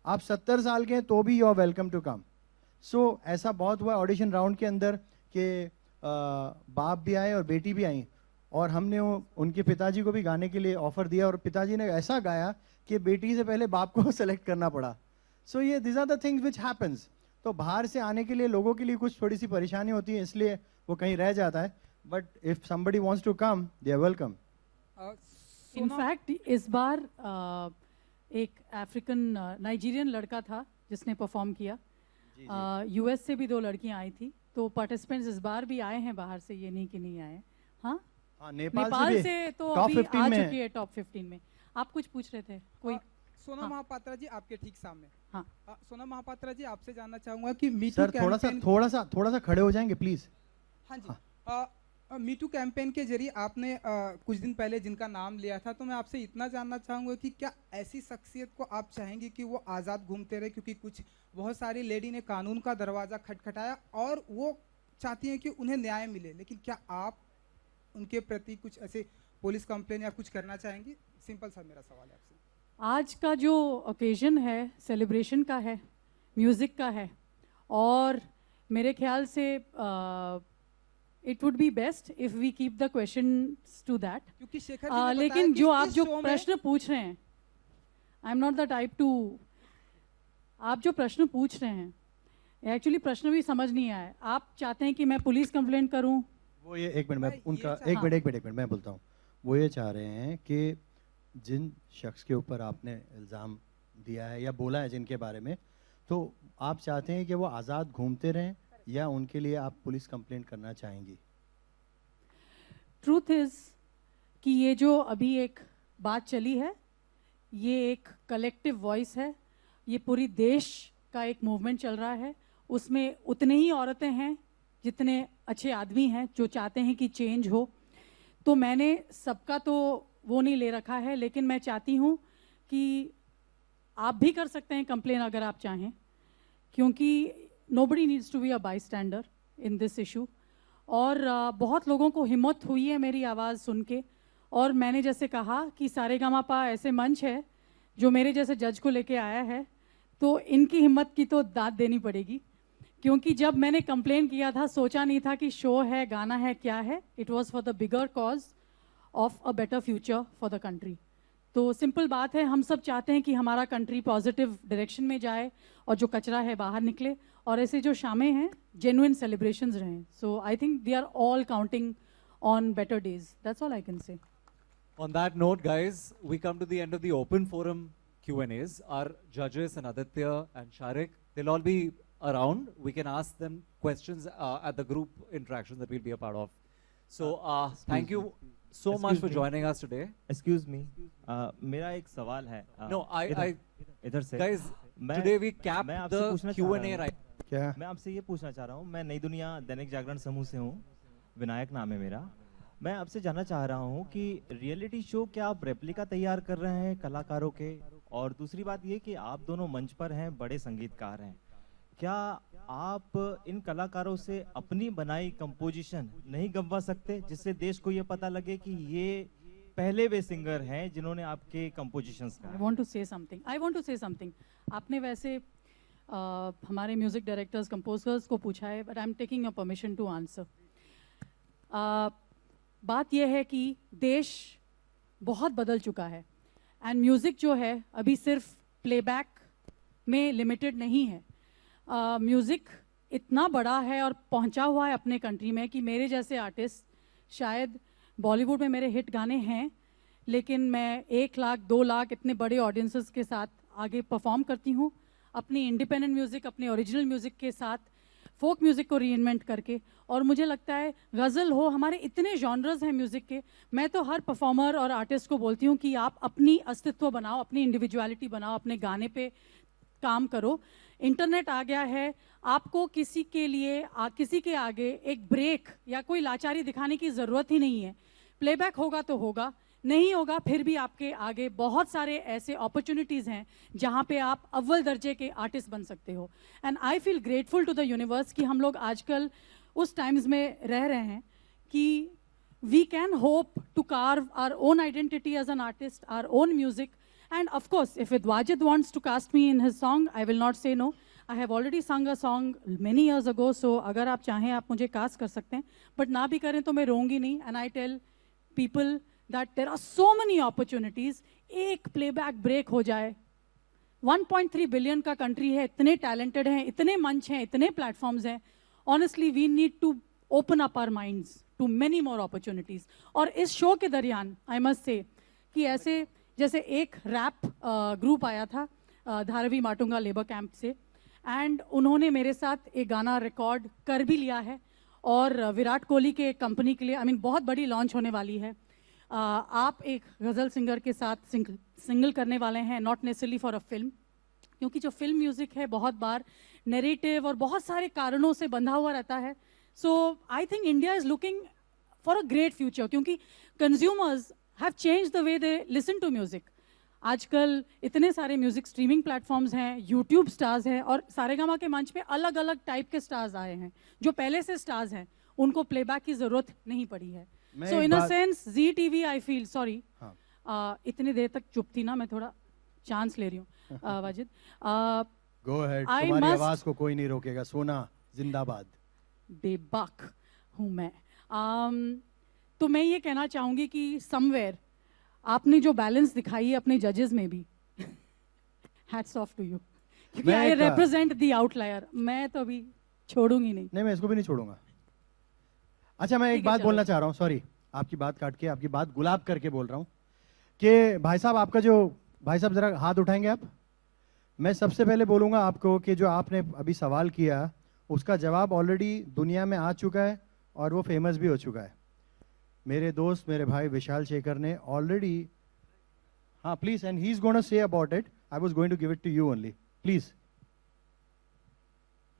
आप 70 साल के हैं तो भी you are welcome to come. So ऐसा बहुत हुआ ऑडिशन राउंड के अंदर कि बाप भी आए और बेटी भी आई, और हमने उनके पिताजी को भी गाने के लिए ऑफर दिया, और पिताजी ने ऐसा गाया कि बेटी से पहले बाप को सेलेक्ट करना पड़ा। सो ये this are the things which happens. तो बाहर से आने के लिए लोगों के लिए कुछ थोड़ी सी परेशानी होती है, इसलिए वो कहीं रह जाता है, but if somebody wants to come, they are welcome. In fact इस बार एक अफ्रीकन नाइजीरियन लड़का था जिसने परफॉर्म किया, यूएस से भी 2 लड़कियां आई थी, तो पार्टिसिपेंट्स इस बार भी आए हैं बाहर से, ये नहीं कि नहीं आए। हाँ, नेपाल से तो टॉप अभी 15 आ में चुकी है टॉप 15 में। आप कुछ पूछ रहे थे कोई? सोनम महापात्रा जी आपके ठीक सामने। हाँ। सोनम महापात्रा जी आपसे जानना चाहूंगा कि मीटू सर थोड़ा सा खड़े हो जाएंगे प्लीज। हाँ जी। मीटू कैंपेन के जरिए आपने कुछ दिन पहले जिनका नाम लिया था, तो मैं आपसे इतना जानना चाहूँगा कि क्या ऐसी शख्सियत को आप चाहेंगे कि वो आज़ाद घूमते रहे, क्योंकि कुछ बहुत सारी लेडी ने कानून का दरवाज़ा खटखटाया और वो चाहती हैं कि उन्हें न्याय मिले, लेकिन क्या आप उनके प्रति कुछ ऐसे पुलिस कंप्लेन या कुछ करना चाहेंगी? सिंपल सा मेरा सवाल है आपसे। आज का जो ओकेजन है सेलिब्रेशन का है, म्यूज़िक का है, और मेरे ख्याल से it would be best if we keep the questions to that. क्योंकि शेखर जी ने लेकिन जो आप जो शो में प्रश्न पूछ रहे हैं, I am not the type two, आप जो प्रश्न पूछ रहे हैं एक्चुअली प्रश्न भी समझ नहीं आया। आप चाहते हैं कि मैं पुलिस कंप्लेंट करूं? वो ये एक मिनट मैं उनका एक मिनट मैं बोलता हूँ। वो ये चाह रहे हैं कि जिन शख्स के ऊपर आपने इल्ज़ाम दिया है या बोला है जिनके बारे में, तो आप चाहते हैं कि वो आज़ाद घूमते रहें या उनके लिए आप पुलिस कंप्लेंट करना चाहेंगी? ट्रूथ इज़ कि ये जो अभी एक बात चली है, ये एक कलेक्टिव वॉइस है, ये पूरी देश का एक मूवमेंट चल रहा है। उसमें उतने ही औरतें हैं जितने अच्छे आदमी हैं जो चाहते हैं कि चेंज हो। तो मैंने सबका तो वो नहीं ले रखा है, लेकिन मैं चाहती हूँ कि आप भी कर सकते हैं कंप्लेन अगर आप चाहें, क्योंकि nobody needs to be a bystander in this issue। और बहुत लोगों को हिम्मत हुई है मेरी आवाज़ सुन के, और मैंने जैसे कहा कि सारेगामापा ऐसे मंच है जो मेरे जैसे जज को लेके आया है, तो इनकी हिम्मत की तो दाद देनी पड़ेगी। क्योंकि जब मैंने कंप्लेन किया था, सोचा नहीं था कि शो है, गाना है, क्या है। It was for the bigger cause of a better future for the country. तो सिंपल बात है, हम सब चाहते हैं कि हमारा कंट्री पॉजिटिव डायरेक्शन में जाए और जो कचरा है बाहर निकले, और ऐसे जो शामें हैं जेन्युइन सेलिब्रेशंस रहें। So I think they are all counting on better days. That's all I can say. On that note, guys, we come to the end of the open forum Q&As. Our judges and Aditya and Sharik, they'll all be around. We can ask them questions at the group interaction that we'll be a part of. So, thank you so much for joining us today. Excuse me. मेरा एक सवाल है. No, इधर से. Guys, today we capped the Q&A right. क्या? मैं आपसे ये पूछना चाह रहा हूँ. मैं नई दुनिया दैनिक जागरण समूह से हूँ. विनायक नाम है मेरा. मैं आपसे जानना चाह रहा हूँ कि रियलिटी शो क्या आप रेप्लिका तैयार कर रहे हैं कलाकारों के? और दूसरी बात ये कि आप दोनों मंच पर हैं, बड़े संगीतकार हैं, क्या आप इन कलाकारों से अपनी बनाई कंपोजिशन नहीं गंवा सकते, जिससे देश को ये पता लगे कि ये पहले वे सिंगर हैं जिन्होंने आपके कंपोजिशंस का? I want to say something. आपने वैसे हमारे म्यूजिक डायरेक्टर्स, कंपोजर्स को पूछा है, but I am taking your permission to answer. बात यह है कि देश बहुत बदल चुका है, एंड म्यूज़िक जो है अभी सिर्फ प्लेबैक में लिमिटेड नहीं है। म्यूज़िक इतना बड़ा है और पहुंचा हुआ है अपने कंट्री में कि मेरे जैसे आर्टिस्ट, शायद बॉलीवुड में मेरे हिट गाने हैं, लेकिन मैं 1 लाख 2 लाख इतने बड़े ऑडियंसेस के साथ आगे परफॉर्म करती हूँ, अपनी इंडिपेंडेंट म्यूज़िक, अपने ओरिजिनल म्यूज़िक के साथ, फोक म्यूज़िक को रीइन्वेंट करके। और मुझे लगता है गज़ल हो, हमारे इतने जॉनर्स हैं म्यूज़िक के। मैं तो हर परफॉर्मर और आर्टिस्ट को बोलती हूँ कि आप अपनी अस्तित्व बनाओ, अपनी इंडिविजुअलिटी बनाओ, अपने गाने पे काम करो। इंटरनेट आ गया है, आपको किसी के लिए किसी के आगे एक ब्रेक या कोई लाचारी दिखाने की ज़रूरत ही नहीं है। प्लेबैक होगा तो होगा, नहीं होगा फिर भी आपके आगे बहुत सारे ऐसे अपॉर्चुनिटीज़ हैं जहाँ पे आप अव्वल दर्जे के आर्टिस्ट बन सकते हो। And I feel grateful to the universe कि हम लोग आजकल उस टाइम्स में रह रहे हैं कि we can hope to carve our own identity as an artist, our own music. And of course if Wajid wants to cast me in his song, I will not say no. I have already sung a song many years ago, so अगर आप चाहें आप मुझे cast कर सकते हैं, but ना भी करें तो मैं रोऊंगी नहीं। And I tell people that there are so many opportunities। एक प्लेबैक ब्रेक हो जाए, 1.3 बिलियन का कंट्री है, इतने टैलेंटेड हैं, इतने मंच हैं, इतने प्लेटफॉर्म्स हैं। Honestly we need to open up our minds to many more opportunities. और इस शो के दरमियान आई मस्ट से कि ऐसे जैसे एक रैप ग्रुप आया था धारावी माटुंगा लेबर कैंप से, एंड उन्होंने मेरे साथ एक गाना रिकॉर्ड कर भी लिया है, और विराट कोहली के कंपनी के लिए बहुत बड़ी लॉन्च होने वाली है। आप एक गज़ल सिंगर के साथ सिंगल करने वाले हैं, not necessarily for a film, क्योंकि जो फिल्म म्यूज़िक है बहुत बार नैरेटिव और बहुत सारे कारणों से बंधा हुआ रहता है. So I think India is looking for a great future, क्योंकि consumers have change the way they listen to music. आजकल इतने सारे म्यूज़िक स्ट्रीमिंग प्लेटफॉर्म्स हैं, यूट्यूब स्टार्स हैं, और सारेगामा के मंच पे अलग अलग टाइप के स्टार्स आए हैं. जो पहले से स्टार्स हैं उनको प्लेबैक की ज़रूरत नहीं पड़ी है. So in a sense Zee TV I feel, sorry इतनी देर तक चुप थी ना, मैं थोड़ा चांस ले रही हूँ. वाजिद, गो अहेड, तुम्हारी आवाज़ को कोई नहीं रोकेगा. सोना जिंदाबाद. बेबाक हूँ मैं. तो मैं ये कहना चाहूँगी कि समवेयर आपने जो बैलेंस दिखाई है अपने जजेस में भी, हैट्स ऑफ टू यू, क्योंकि आई रिप्रेजेंट द आउटलायर. मैं तो अभी छोड़ूंगी नहीं. नहीं, मैं इसको भी नहीं छोड़ूंगा. अच्छा, मैं एक बात बोलना चाह रहा हूँ, सॉरी आपकी बात काट के, आपकी बात गुलाब करके बोल रहा हूँ कि भाई साहब, आपका जो, भाई साहब जरा हाथ उठाएंगे आप. मैं सबसे पहले बोलूँगा आपको कि जो आपने अभी सवाल किया उसका जवाब ऑलरेडी दुनिया में आ चुका है और वो फेमस भी हो चुका है. मेरे दोस्त, मेरे भाई विशाल शेखर ने ऑलरेडी, हाँ please, and he is gonna say about it. I was going to give it to you only, please.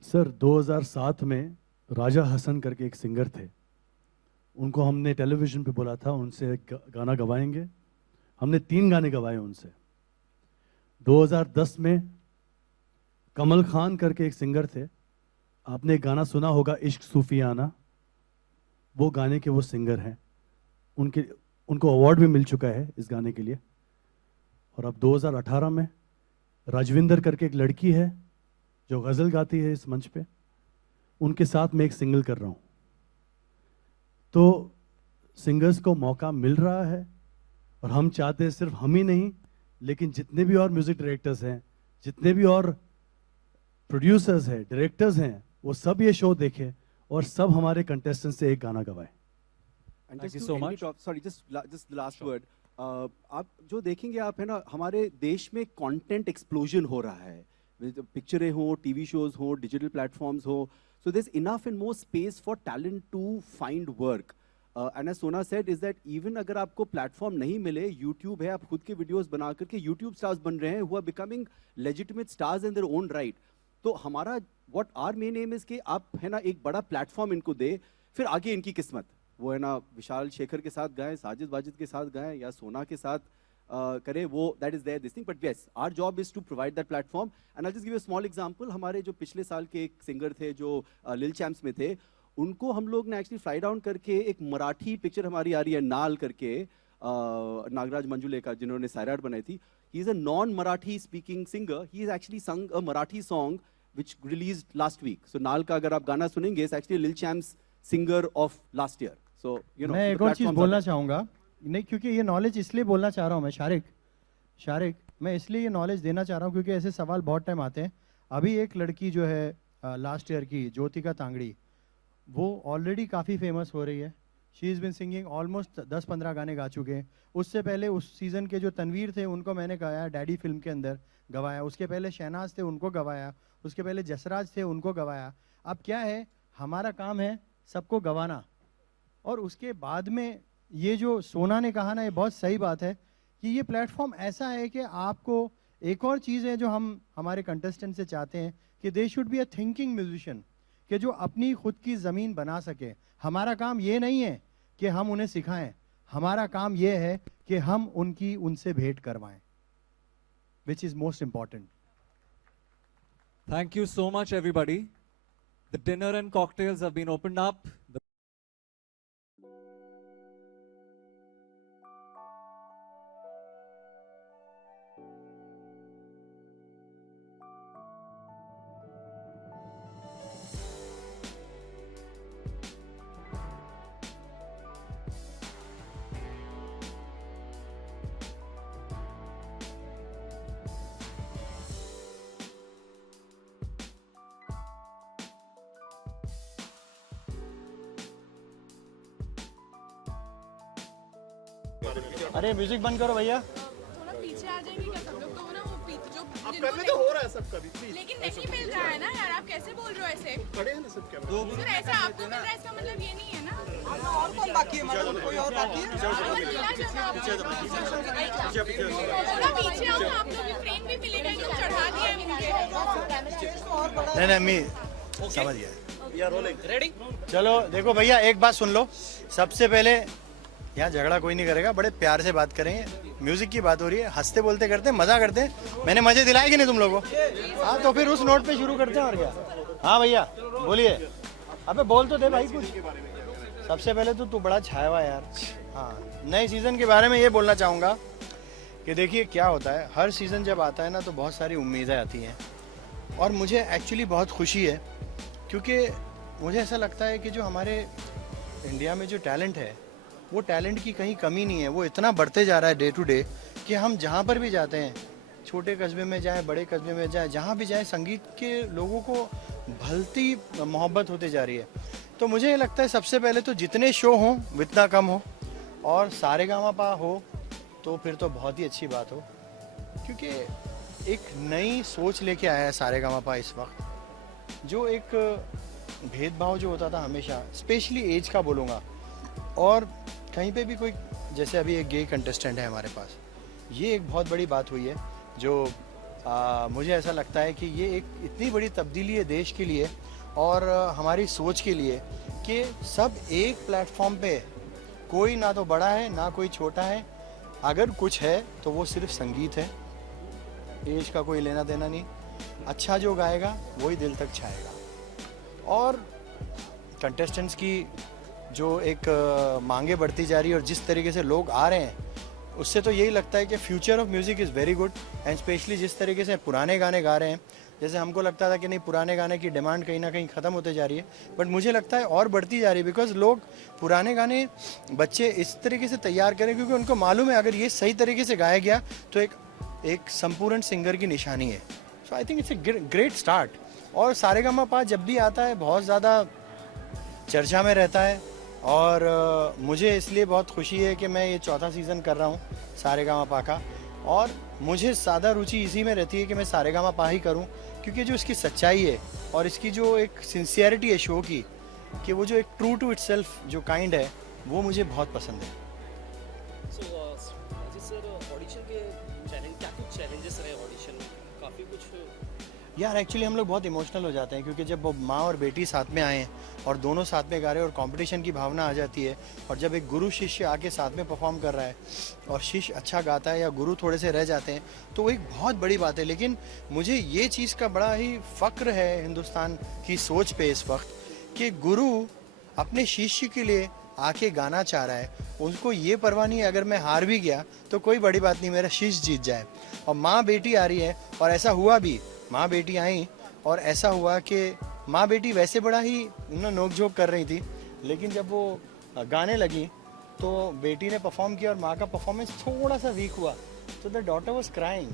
Sir 2007 में राजा हसन करके एक सिंगर थे, उनको हमने टेलीविजन पे बोला था उनसे गाना गवाएंगे. हमने 3 गाने गवाए उनसे. 2010 में कमल खान करके एक सिंगर थे, आपने एक गाना सुना होगा इश्क सूफियाना, वो गाने के वो सिंगर हैं. उनको अवार्ड भी मिल चुका है इस गाने के लिए. और अब 2018 में राजविंदर करके एक लड़की है जो गज़ल गाती है इस मंच पे, उनके साथ मैं एक सिंगल कर रहा हूँ. तो सिंगर्स को मौका मिल रहा है और हम चाहते हैं सिर्फ हम ही नहीं, लेकिन जितने भी और म्यूजिक डायरेक्टर्स हैं, जितने भी और प्रोड्यूसर्स हैं, डायरेक्टर्स हैं, वो सब ये शो देखें और सब हमारे कंटेस्टेंट से एक गाना गवाएं. Thank you so much. Sorry, just the last word. आप जो देखेंगे आप, है ना, हमारे देश में कंटेंट एक्सप्लोजन हो रहा है. पिक्चरें हो, टीवी शोज हो, डिजिटल प्लेटफॉर्म्स हो. So there's enough and more space for talent to find work. And as Sona said, is that even अगर आपको प्लेटफॉर्म नहीं मिले, YouTube है, आप खुद के वीडियोस बना करके YouTube स्टार्स बन रहे हैं, who are becoming legitimate stars in their own right. तो हमारा what our main aim is कि आप, है ना, एक बड़ा प्लेटफॉर्म इनको दे, फिर आगे इनकी किस्मत, वो है ना विशाल शेखर के साथ गाएं, साजिद वाजिद के साथ गाएं, या सोना के साथ करें, वो that is there this thing. But yes, our job is to provide that platform. And I just give a small example. हमारे जो पिछले साल के एक सिंगर थे जो लिल चैम्प्स में थे, उनको हम लोग ने एक्चुअली फ्लाई डाउन करके एक मराठी पिक्चर हमारी आ रही है नाल करके, नागराज मंजुले का, जिन्होंने सायराट बनाई थी. He is a non Marathi speaking singer. He is actually sung a Marathi song which released last week. So नाल का अगर आप गाना सुनेंगे, it's actually लिल champs singer of last year. So you know. मैं एक और चीज़ बोलना चाहूँगा, नहीं क्योंकि ये नॉलेज इसलिए बोलना चाह रहा हूँ मैं, शारिक मैं इसलिए ये नॉलेज देना चाह रहा हूँ क्योंकि ऐसे सवाल बहुत टाइम आते हैं. अभी एक लड़की जो है लास्ट ईयर की, ज्योतिका तांगड़ी, वो ऑलरेडी काफ़ी फेमस हो रही है. She is been singing almost 10-15 गाने गा चुके हैं. उससे पहले उस सीज़न के जो तनवीर थे उनको मैंने गाया, डैडी फिल्म के अंदर गवाया. उसके पहले शहनाज थे, उनको गवाया. उसके पहले जसराज थे, उनको गवाया. अब क्या है, हमारा काम है सबको गवाना. और उसके बाद में ये जो सोना ने कहा ना, ये बहुत सही बात है कि ये प्लेटफॉर्म ऐसा है कि आपको एक और चीज़ है जो हम हमारे कंटेस्टेंट से चाहते हैं कि they should be a thinking musician, कि जो अपनी खुद की ज़मीन बना सके. हमारा काम ये नहीं है कि हम उन्हें सिखाएं, हमारा काम ये है कि हम उनसे भेंट करवाएं, which is most important. Thank you so much, everybody. The dinner and cocktails have been opened up. अरे म्यूजिक बंद करो भैया. थोड़ा पीछे आ जाएंगे क्या सब लोग, तो ना वो पीछे जो अब करने तो हो रहा है सब कभी, प्लीज। लेकिन नहीं मिल रहा है ना यार, आप कैसे बोल रहे हो ऐसे? खड़े हैं ना सब कैमरा। सर ऐसा आपको मिल रहा है इसका मतलब ये नहीं है ना। और कौन बाकी है मैडम, कोई और बाकी है? थोड़ा पीछे आओ, आप लोग भी फ्रेम भी मिलेगा, एकदम चढ़ा दिया है मुझे। नहीं मैं समझ गया। या रोलिंग रेडी। चलो देखो भैया, एक बात सुन लो। सबसे पहले यहाँ झगड़ा कोई नहीं करेगा, बड़े प्यार से बात करेंगे। म्यूजिक की बात हो रही है, हंसते बोलते करते हैं, मजा करते हैं। मैंने मजे दिलाए कि नहीं तुम लोगों को? हाँ तो फिर उस नोट पे शुरू करते हैं और क्या। हाँ भैया बोलिए। अबे बोल तो दे भाई कुछ। सबसे पहले तो तू बड़ा छाया हुआ यार। हाँ, नए सीजन के बारे में ये बोलना चाहूँगा कि देखिए क्या होता है, हर सीजन जब आता है ना तो बहुत सारी उम्मीदें आती हैं, और मुझे एक्चुअली बहुत खुशी है क्योंकि मुझे ऐसा लगता है कि जो हमारे इंडिया में जो टैलेंट है, वो टैलेंट की कहीं कमी नहीं है। वो इतना बढ़ते जा रहा है डे टू डे कि हम जहाँ पर भी जाते हैं, छोटे कस्बे में जाएं, बड़े कस्बे में जाएं, जहाँ भी जाएं, संगीत के लोगों को भलती मोहब्बत होते जा रही है। तो मुझे ये लगता है सबसे पहले तो जितने शो हों उतना कम हो, और सारेगामापा हो तो फिर तो बहुत ही अच्छी बात हो, क्योंकि एक नई सोच लेके आया है सारेगामापा इस वक्त। जो एक भेदभाव जो होता था हमेशा, स्पेशली एज का बोलूँगा, और कहीं पे भी कोई, जैसे अभी एक गे कंटेस्टेंट है हमारे पास, ये एक बहुत बड़ी बात हुई है जो मुझे ऐसा लगता है कि ये एक इतनी बड़ी तब्दीली है देश के लिए और हमारी सोच के लिए कि सब एक प्लेटफॉर्म पे, कोई ना तो बड़ा है ना कोई छोटा है, अगर कुछ है तो वो सिर्फ संगीत है, एज का कोई लेना देना नहीं। अच्छा जो गाएगा वही दिल तक छाएगा। और कंटेस्टेंट्स की जो एक मांगे बढ़ती जा रही है और जिस तरीके से लोग आ रहे हैं, उससे तो यही लगता है कि future of music is very good. And specially जिस तरीके से पुराने गाने गा रहे हैं, जैसे हमको लगता था कि नहीं पुराने गाने की डिमांड कहीं ना कहीं ख़त्म होते जा रही है, बट मुझे लगता है और बढ़ती जा रही है, बिकॉज लोग पुराने गाने बच्चे इस तरीके से तैयार करें क्योंकि उनको मालूम है अगर ये सही तरीके से गाया गया तो एक संपूर्ण सिंगर की निशानी है। So I think it's a great start. और सारेगामापा जब भी आता है बहुत ज़्यादा चर्चा में रहता है, और मुझे इसलिए बहुत खुशी है कि मैं ये 4था सीज़न कर रहा हूँ सारेगामापा का, और मुझे ज़्यादा रुचि इसी में रहती है कि मैं सारेगामापा ही करूँ, क्योंकि जो इसकी सच्चाई है और इसकी जो एक सिंसियरिटी है शो की, कि वो जो एक ट्रू टू इटसेल्फ जो काइंड है, वो मुझे बहुत पसंद है। सर ऑडिशन के चैलेंज, क्या कुछ चैलेंजेस रहे ऑडिशन में? काफ़ी कुछ यार एक्चुअली हम लोग बहुत इमोशनल हो जाते हैं, क्योंकि जब वो माँ और बेटी साथ में आए हैं और दोनों साथ में गा रहे हैं और कंपटीशन की भावना आ जाती है, और जब एक गुरु शिष्य आके साथ में परफॉर्म कर रहा है और शिष्य अच्छा गाता है या गुरु थोड़े से रह जाते हैं, तो वो एक बहुत बड़ी बात है। लेकिन मुझे ये चीज़ का बड़ा ही फ़क्र है हिंदुस्तान की सोच पे इस वक्त, कि गुरु अपने शिष्य के लिए आके गाना चाह रहा है, उनको ये परवाह नहीं है अगर मैं हार भी गया तो कोई बड़ी बात नहीं, मेरा शिष्य जीत जाए। और माँ बेटी आ रही है, और ऐसा हुआ भी, माँ बेटी आई और ऐसा हुआ कि माँ बेटी वैसे बड़ा ही नोक झोंक कर रही थी, लेकिन जब वो गाने लगी तो बेटी ने परफॉर्म किया और माँ का परफॉर्मेंस थोड़ा सा वीक हुआ, तो the daughter was crying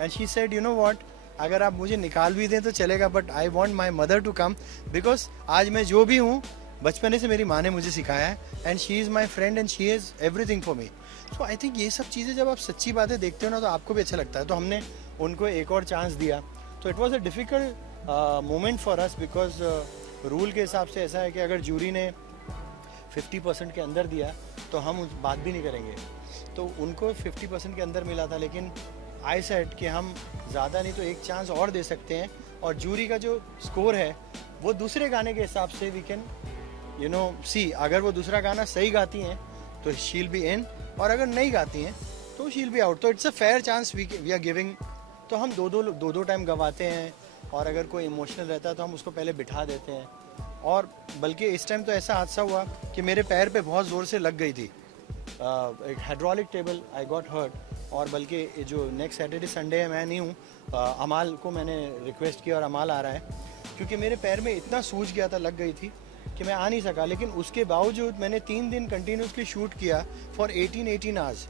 and she said, you know what, अगर आप मुझे निकाल भी दें तो चलेगा, but I want my mother to come, because आज मैं जो भी हूँ बचपन से मेरी माँ ने मुझे सिखाया है, and she is my friend and she is everything for me. So I think ये सब चीज़ें जब आप सच्ची बातें देखते हो ना तो आपको भी अच्छा लगता है। तो हमने उनको एक और चांस दिया, तो it was a difficult moment for us, because rule के हिसाब से ऐसा है कि अगर जूरी ने 50% के अंदर दिया तो हम बात भी नहीं करेंगे, तो उनको 50% के अंदर मिला था, लेकिन आई सेड कि हम ज़्यादा नहीं तो एक चांस और दे सकते हैं, और जूरी का जो स्कोर है वो दूसरे गाने के हिसाब से वी कैन यू नो सी, अगर वो दूसरा गाना सही गाती हैं तो शील बी इन, और अगर नहीं गाती हैं तो शील बी आउट। तो it's a fair chance we are giving. तो हम दो टाइम गवाते हैं, और अगर कोई इमोशनल रहता है तो हम उसको पहले बिठा देते हैं। और बल्कि इस टाइम तो ऐसा हादसा हुआ कि मेरे पैर पे बहुत ज़ोर से लग गई थी एक hydraulic table, I got hurt. और बल्कि जो नेक्स्ट सैटरडे संडे है मैं नहीं हूँ, अमाल को मैंने रिक्वेस्ट किया और अमाल आ रहा है, क्योंकि मेरे पैर में इतना सूज गया था, लग गई थी कि मैं आ नहीं सका। लेकिन उसके बावजूद मैंने 3 दिन कंटिन्यूसली शूट किया फॉर 18 आवर्स,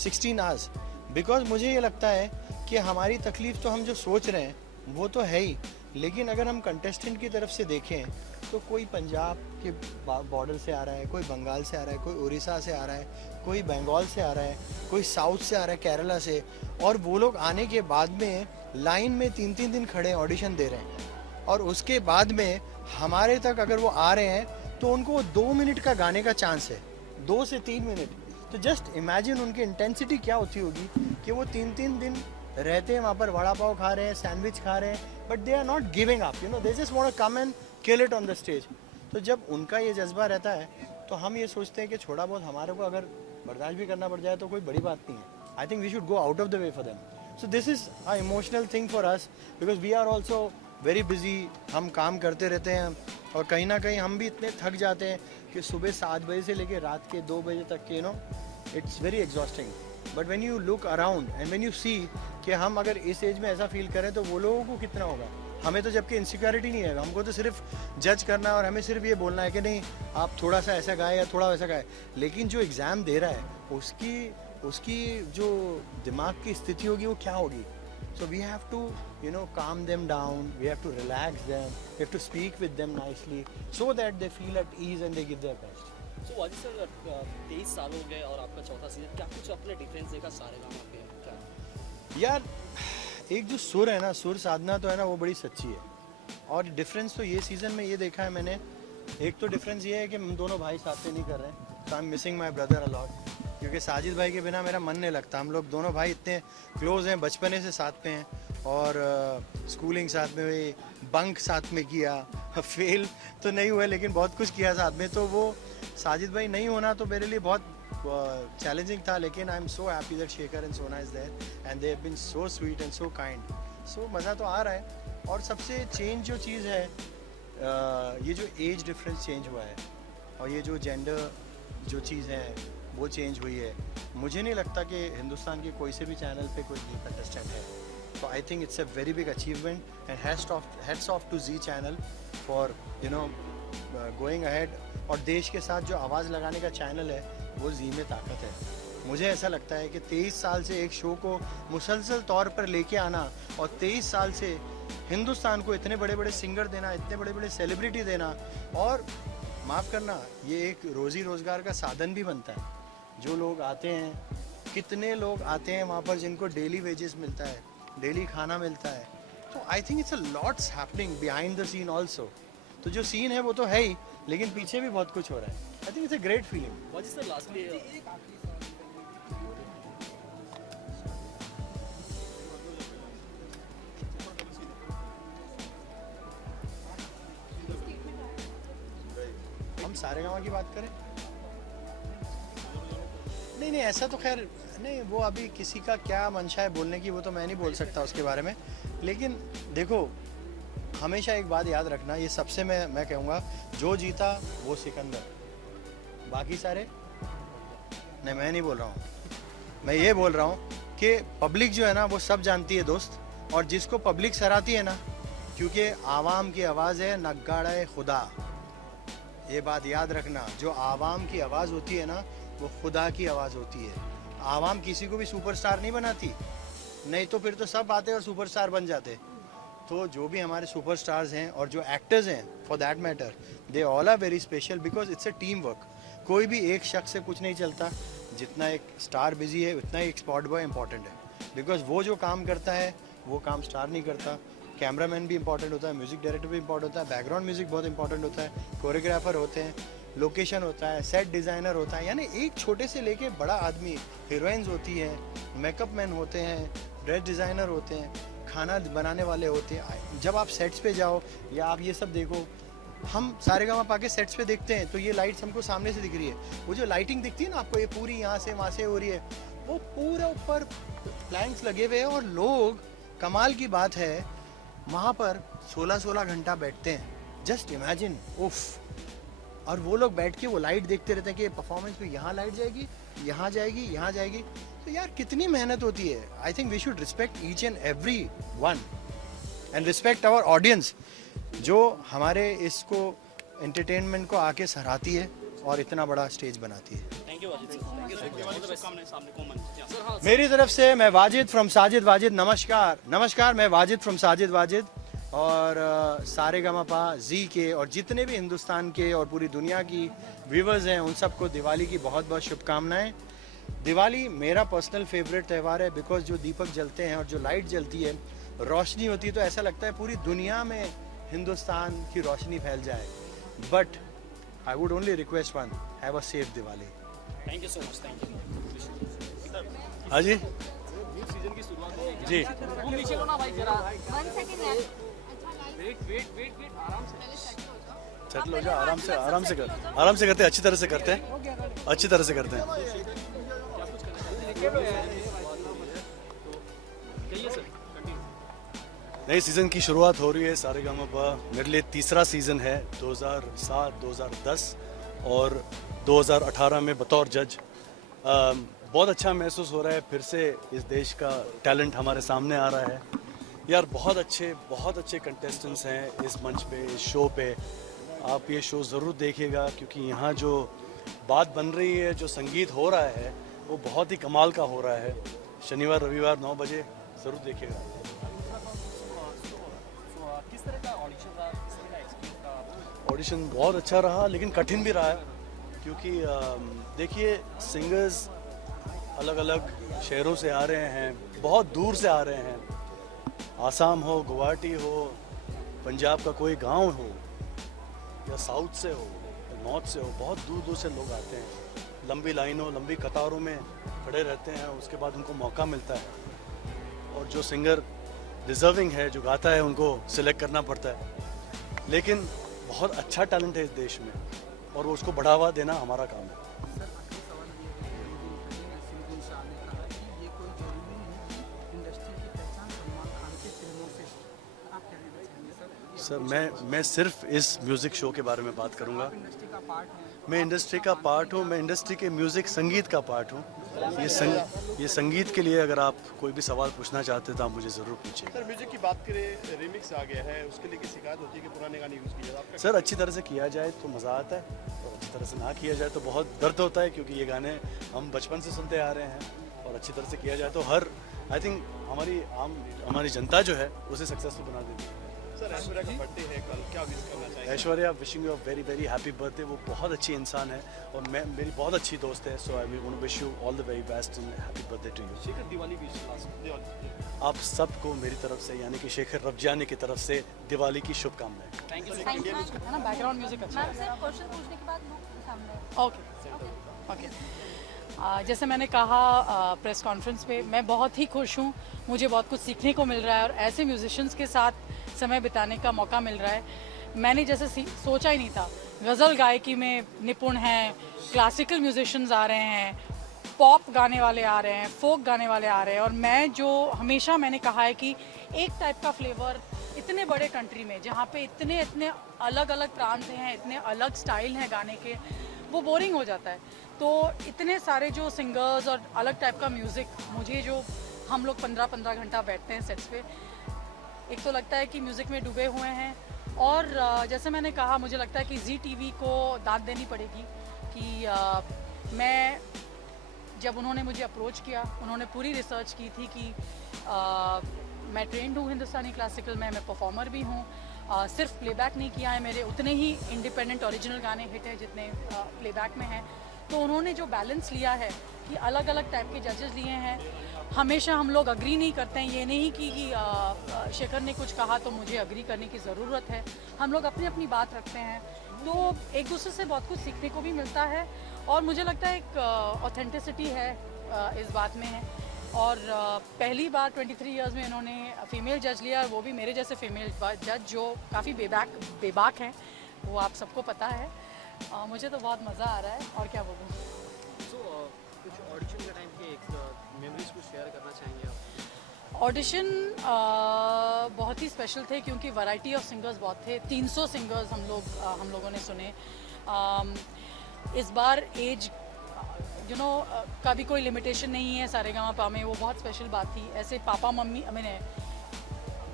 16 आवर्स, बिकॉज मुझे ये लगता है कि हमारी तकलीफ़ तो हम जो सोच रहे हैं वो तो है ही, लेकिन अगर हम कंटेस्टेंट की तरफ से देखें तो कोई पंजाब के बॉर्डर से आ रहा है, कोई बंगाल से आ रहा है, कोई उड़ीसा से आ रहा है, कोई बंगाल से आ रहा है, कोई साउथ से आ रहा है, केरला से, और वो लोग आने के बाद में लाइन में 3-3 दिन खड़े ऑडिशन दे रहे हैं, और उसके बाद में हमारे तक अगर वो आ रहे हैं तो उनको 2 मिनट का गाने का चांस है, 2 से 3 मिनट। तो जस्ट इमेजिन उनकी इंटेंसिटी क्या होती होगी कि वो 3-3 दिन रहते हैं वहाँ पर, वड़ा पाव खा रहे हैं, सैंडविच खा रहे हैं, but they are not giving up, you know, they just want to come and kill it on the stage. तो जब उनका ये जज्बा रहता है तो हम ये सोचते हैं कि थोड़ा बहुत हमारे को अगर बर्दाश्त भी करना पड़ जाए तो कोई बड़ी बात नहीं है। I think we should go out of the way for them. So this is a emotional thing for us because we are also very busy, हम काम करते रहते हैं और कहीं ना कहीं हम भी इतने थक जाते हैं कि सुबह 7 बजे से लेकर रात के 2 बजे तक के, you know, it's very exhausting. But when you look around and when you see कि हम अगर इस एज में ऐसा फील करें तो वो लोगों को कितना होगा। हमें तो जबकि इनसिक्योरिटी नहीं है, हमको तो सिर्फ जज करना है और हमें सिर्फ ये बोलना है कि नहीं आप थोड़ा सा ऐसा गाए या थोड़ा वैसा गाए। लेकिन जो एग्ज़ाम दे रहा है उसकी जो दिमाग की स्थिति होगी वो क्या होगी। So we have to, you know, calm them down, we have to relax them, we have to speak with them nicely so that they feel at ease and they give their best. So Wajid sir 23 साल हो गए और आपका चौथा season, क्या कुछ अपने difference देखा सारेगामा पे? क्या यार एक जो सुर है ना, सुर साधना तो है ना, वो बड़ी सच्ची है। और डिफरेंस तो ये सीज़न में ये देखा है मैंने, एक तो डिफरेंस ये है कि हम दोनों भाई साथ में नहीं कर रहे हैं, so I'm missing my brother a lot, क्योंकि साजिद भाई के बिना मेरा मन नहीं लगता। हम लोग दोनों भाई इतने क्लोज हैं, बचपने से साथ में हैं, और स्कूलिंग साथ में हुई, बंक साथ में किया, फेल तो नहीं हुए लेकिन बहुत कुछ किया साथ में। तो वो साजिद भाई नहीं होना तो मेरे लिए बहुत चैलेंजिंग था, लेकिन I am so happy that Shekhar and Sona is there and they have been so sweet and so kind. So मज़ा तो आ रहा है। और सबसे चेंज जो चीज़ है, ये जो एज डिफरेंस चेंज हुआ है और ये जो जेंडर जो चीज़ है वो चेंज हुई है। मुझे नहीं लगता कि हिंदुस्तान के कोई से भी चैनल पे कोई न्यू कंटेस्टेंट है। So I think it's a very big achievement and hats off to Z channel for, you know, going ahead। और देश के साथ जो आवाज़ लगाने का चैनल है वो Z में ताकत है। मुझे ऐसा लगता है कि 23 साल से एक शो को मुसलसल तौर पर लेके आना और 23 साल से हिंदुस्तान को इतने बड़े बड़े सिंगर देना, इतने बड़े बड़े सेलिब्रिटी देना, और माफ़ करना ये एक रोज़ी रोज़गार का साधन भी बनता है। जो लोग आते हैं, कितने लोग आते हैं वहाँ पर जिनको डेली वेजेस मिलता है, डेली खाना मिलता है। तो I think it's a lots happening behind the scene also. तो जो सीन है वो तो है ही, लेकिन पीछे भी बहुत कुछ हो रहा है। I think it's a great feeling. Wajid sir lastly हम सारेगामा की बात करें? नहीं ऐसा तो खैर नहीं, वो अभी किसी का क्या मंशा है बोलने की वो तो मैं नहीं बोल सकता उसके बारे में। लेकिन देखो, हमेशा एक बात याद रखना, ये सबसे मैं कहूँगा, जो जीता वो सिकंदर, बाकी सारे नहीं। मैं नहीं बोल रहा हूँ, मैं ये बोल रहा हूँ कि पब्लिक जो है ना वो सब जानती है दोस्त, और जिसको पब्लिक सराहती है ना, क्योंकि आवाम की आवाज़ है नगाड़ा खुदा। ये बात याद रखना, जो आवाम की आवाज़ होती है ना वो खुदा की आवाज़ होती है। आवाम किसी को भी सुपरस्टार नहीं बनाती, नहीं तो फिर तो सब आते और सुपरस्टार बन जाते। तो जो भी हमारे सुपरस्टार्स हैं और जो एक्टर्स हैं for that matter, they all are very special because it's a team work. कोई भी एक शख्स से कुछ नहीं चलता। जितना एक स्टार बिजी है उतना ही एक स्पॉट बॉय इंपॉर्टेंट है, बिकॉज वो जो काम करता है वो काम स्टार नहीं करता। कैमरामैन भी इंपॉर्टेंट होता है, म्यूज़िक डायरेक्टर भी इंपॉर्टेंट होता है, बैकग्राउंड म्यूज़िक बहुत इंपॉर्टेंट होता है, कोरियोग्राफर होते हैं, लोकेशन होता है, सेट डिज़ाइनर होता है, यानी एक छोटे से लेके बड़ा आदमी, हीरोइंस होती हैं, मेकअप मैन होते हैं, ड्रेस डिज़ाइनर होते हैं, खाना बनाने वाले होते हैं। जब आप सेट्स पे जाओ या आप ये सब देखो, हम सारेगामा पाके सेट्स पे देखते हैं तो ये लाइट्स हमको सामने से दिख रही है, वो जो लाइटिंग दिखती है ना आपको, ये पूरी यहाँ से वहाँ से हो रही है, वो पूरा ऊपर प्लैंक्स लगे हुए हैं और लोग, कमाल की बात है, वहाँ पर 16-16 घंटा बैठते हैं। जस्ट इमेजिन, उफ। और वो लोग बैठ के वो लाइट देखते रहते हैं कि परफॉर्मेंस पे यहाँ लाइट जाएगी, यहाँ जाएगी, यहाँ जाएगी। तो यार कितनी मेहनत होती है। I think we should respect each and every one and respect our audience, जो हमारे इसको एंटरटेनमेंट को आके सराहती है और इतना बड़ा स्टेज बनाती है। Thank you Wajid sir. मेरी तरफ से मैं वाजिद फ्रॉम साजिद वाजिद, नमस्कार। मैं वाजिद फ्रॉम साजिद वाजिद और सारेगामापा जी के और जितने भी हिंदुस्तान के और पूरी दुनिया की व्यूवर्स हैं उन सबको दिवाली की बहुत बहुत शुभकामनाएं। दिवाली मेरा पर्सनल फेवरेट त्यौहार है बिकॉज जो दीपक जलते हैं और जो लाइट जलती है, रोशनी होती है, तो ऐसा लगता है पूरी दुनिया में हिंदुस्तान की रोशनी फैल जाए। But I would only request one, have a safe Diwali. Thank you so much, thank you. हाँ जी न्यू सीजन की शुरुआत हो गई जी। तुम नीचे लो ना भाई जरा। 1 second wait wait wait wait, आराम से सेटल हो जाओ, आराम से करते हैं, अच्छी तरह से करते हैं, अच्छी तरह से करते हैं। नई सीज़न की शुरुआत हो रही है सारेगामापा। मेरे लिए तीसरा सीज़न है, 2007, 2010 और 2018 में बतौर जज। बहुत अच्छा महसूस हो रहा है, फिर से इस देश का टैलेंट हमारे सामने आ रहा है। यार बहुत अच्छे कंटेस्टेंट्स हैं इस मंच पे, इस शो पे। आप ये शो ज़रूर देखिएगा क्योंकि यहाँ जो बात बन रही है, जो संगीत हो रहा है, वो बहुत ही कमाल का हो रहा है। शनिवार रविवार 9 बजे ज़रूर देखिएगा। किस तरह का ऑडिशन रहा, किस तरह का एक्सपीरियंस रहा? ऑडिशन बहुत अच्छा रहा लेकिन कठिन भी रहा है क्योंकि देखिए सिंगर्स अलग अलग शहरों से आ रहे हैं, बहुत दूर से आ रहे हैं। आसाम हो, गुवाहाटी हो, पंजाब का कोई गांव हो या साउथ से हो, नॉर्थ से हो, बहुत दूर दूर से लोग आते हैं। लंबी लाइनों, लंबी कतारों में खड़े रहते हैं, उसके बाद उनको मौका मिलता है और जो सिंगर डिज़र्विंग है, जो गाता है, उनको सिलेक्ट करना पड़ता है। लेकिन बहुत अच्छा टैलेंट है इस देश में और उसको बढ़ावा देना हमारा काम है। सर मैं सिर्फ इस म्यूज़िक शो के बारे में बात करूंगा। मैं इंडस्ट्री का पार्ट हूँ, मैं इंडस्ट्री के म्यूज़िक संगीत का पार्ट हूँ। ये संगीत के लिए अगर आप कोई भी सवाल पूछना चाहते हैं तो आप मुझे ज़रूर पूछिए। सर म्यूजिक की बात करें, रिमिक्स आ गया है, उसके लिए शिकायत होती है कि पुराने गाने यूज़ किए जाते हैं? सर अच्छी तरह से किया जाए तो मज़ा आता है और अच्छी तरह से ना किया जाए तो बहुत दर्द होता है क्योंकि ये गाने हम बचपन से सुनते आ रहे हैं और अच्छी तरह से किया जाए तो आई थिंक हमारी जनता जो है उसे सक्सेसफुल बना देती है। सर ऐश्वर्या का बर्थडे है कल, क्या विश करना चाहिए? Aishwarya, wishing you a very very happy birthday. वो बहुत अच्छी इंसान है और मेरी बहुत अच्छी दोस्त है। So I want to wish you all the very best and happy birthday to you. Shekhar Diwali wish last. आप सबको मेरी तरफ से यानी कि शेखर रबजानी की तरफ से दिवाली की शुभकामनाएं। Thank you. है ना, बैकग्राउंड म्यूजिक अच्छा है। मैम क्वेश्चन पूछने के बाद लोग सामने। ओके। जैसे मैंने कहा प्रेस कॉन्फ्रेंस पे, मैं बहुत ही खुश हूँ। मुझे बहुत कुछ सीखने को मिल रहा है और ऐसे म्यूजिशियंस के साथ समय बिताने का मौका मिल रहा है। मैंने जैसे सोचा ही नहीं था। गज़ल गायकी में निपुण हैं, क्लासिकल म्यूजिशियंस आ रहे हैं, पॉप गाने वाले आ रहे हैं, फोक गाने वाले आ रहे हैं और मैं जो हमेशा मैंने कहा है कि एक टाइप का फ्लेवर इतने बड़े कंट्री में जहाँ पे इतने अलग अलग प्रांत हैं, इतने अलग स्टाइल हैं गाने के, वो बोरिंग हो जाता है। तो इतने सारे जो सिंगर्स और अलग टाइप का म्यूज़िक, मुझे जो हम लोग 15-15 घंटा बैठते हैं सेट्स पे, एक तो लगता है कि म्यूज़िक में डूबे हुए हैं और जैसे मैंने कहा, मुझे लगता है कि जी टीवी को दाद देनी पड़ेगी कि मैं जब उन्होंने मुझे अप्रोच किया, उन्होंने पूरी रिसर्च की थी कि मैं ट्रेंड हूँ हिंदुस्तानी क्लासिकल में, मैं परफॉर्मर भी हूँ, सिर्फ प्लेबैक नहीं किया है, मेरे उतने ही इंडिपेंडेंट ओरिजिनल गाने हिट हैं जितने प्लेबैक में हैं। तो उन्होंने जो बैलेंस लिया है कि अलग अलग टाइप के जजेस लिए हैं। हमेशा हम लोग अग्री नहीं करते हैं, ये नहीं कि शेखर ने कुछ कहा तो मुझे अग्री करने की ज़रूरत है। हम लोग अपनी अपनी बात रखते हैं, तो एक दूसरे से बहुत कुछ सीखने को भी मिलता है और मुझे लगता है एक ऑथेंटिसिटी है इस बात में है। और पहली बार 23 इयर्स में इन्होंने फीमेल जज लिया, वो भी मेरे जैसे फीमेल जज जो काफ़ी बेबाक हैं, वो आप सबको पता है। मुझे तो बहुत मज़ा आ रहा है और क्या बोलूँ। कुछ ऑडिशन के टाइम के एक मेमोरीज को शेयर करना चाहेंगे आप? ऑडिशन बहुत ही स्पेशल थे क्योंकि वैरायटी ऑफ सिंगर्स बहुत थे। 300 सिंगर्स हम लोगों ने सुने। इस बार एज का भी कोई लिमिटेशन नहीं है सारेगामापा में, वो बहुत स्पेशल बात थी। ऐसे पापा मम्मी, मैंने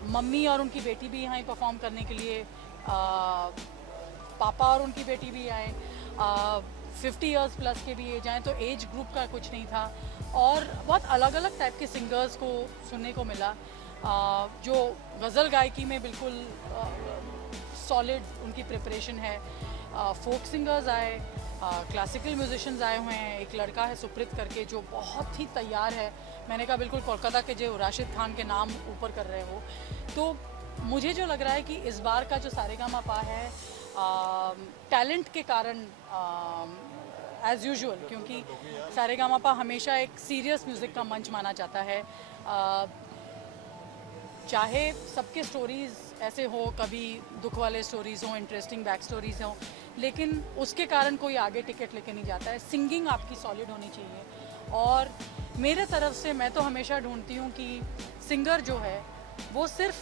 मम्मी और उनकी बेटी भी यहाँ परफॉर्म करने के लिए, पापा और उनकी बेटी भी आए, 50 इयर्स प्लस के भी एज आए, तो एज ग्रुप का कुछ नहीं था और बहुत अलग अलग टाइप के सिंगर्स को सुनने को मिला। जो गज़ल गायकी में बिल्कुल सॉलिड उनकी प्रिपरेशन है। फोक सिंगर्स आए, क्लासिकल म्यूजिशियंस आए हुए हैं। एक लड़का है सुप्रीत करके जो बहुत ही तैयार है। मैंने कहा बिल्कुल कोलकाता के जो राशिद खान के नाम ऊपर कर रहे हैं वो। तो मुझे जो लग रहा है कि इस बार का जो सारेगामापा है टैलेंट के कारण एज़ यूजुअल, क्योंकि सारेगामापा हमेशा एक सीरियस म्यूज़िक का मंच माना जाता है। चाहे सबके स्टोरीज़ ऐसे हो, कभी दुख वाले स्टोरीज़ हों, इंटरेस्टिंग बैक स्टोरीज़ हों, लेकिन उसके कारण कोई आगे टिकट लेके नहीं जाता है। सिंगिंग आपकी सॉलिड होनी चाहिए। और मेरे तरफ से मैं तो हमेशा ढूंढती हूँ कि सिंगर जो है वो सिर्फ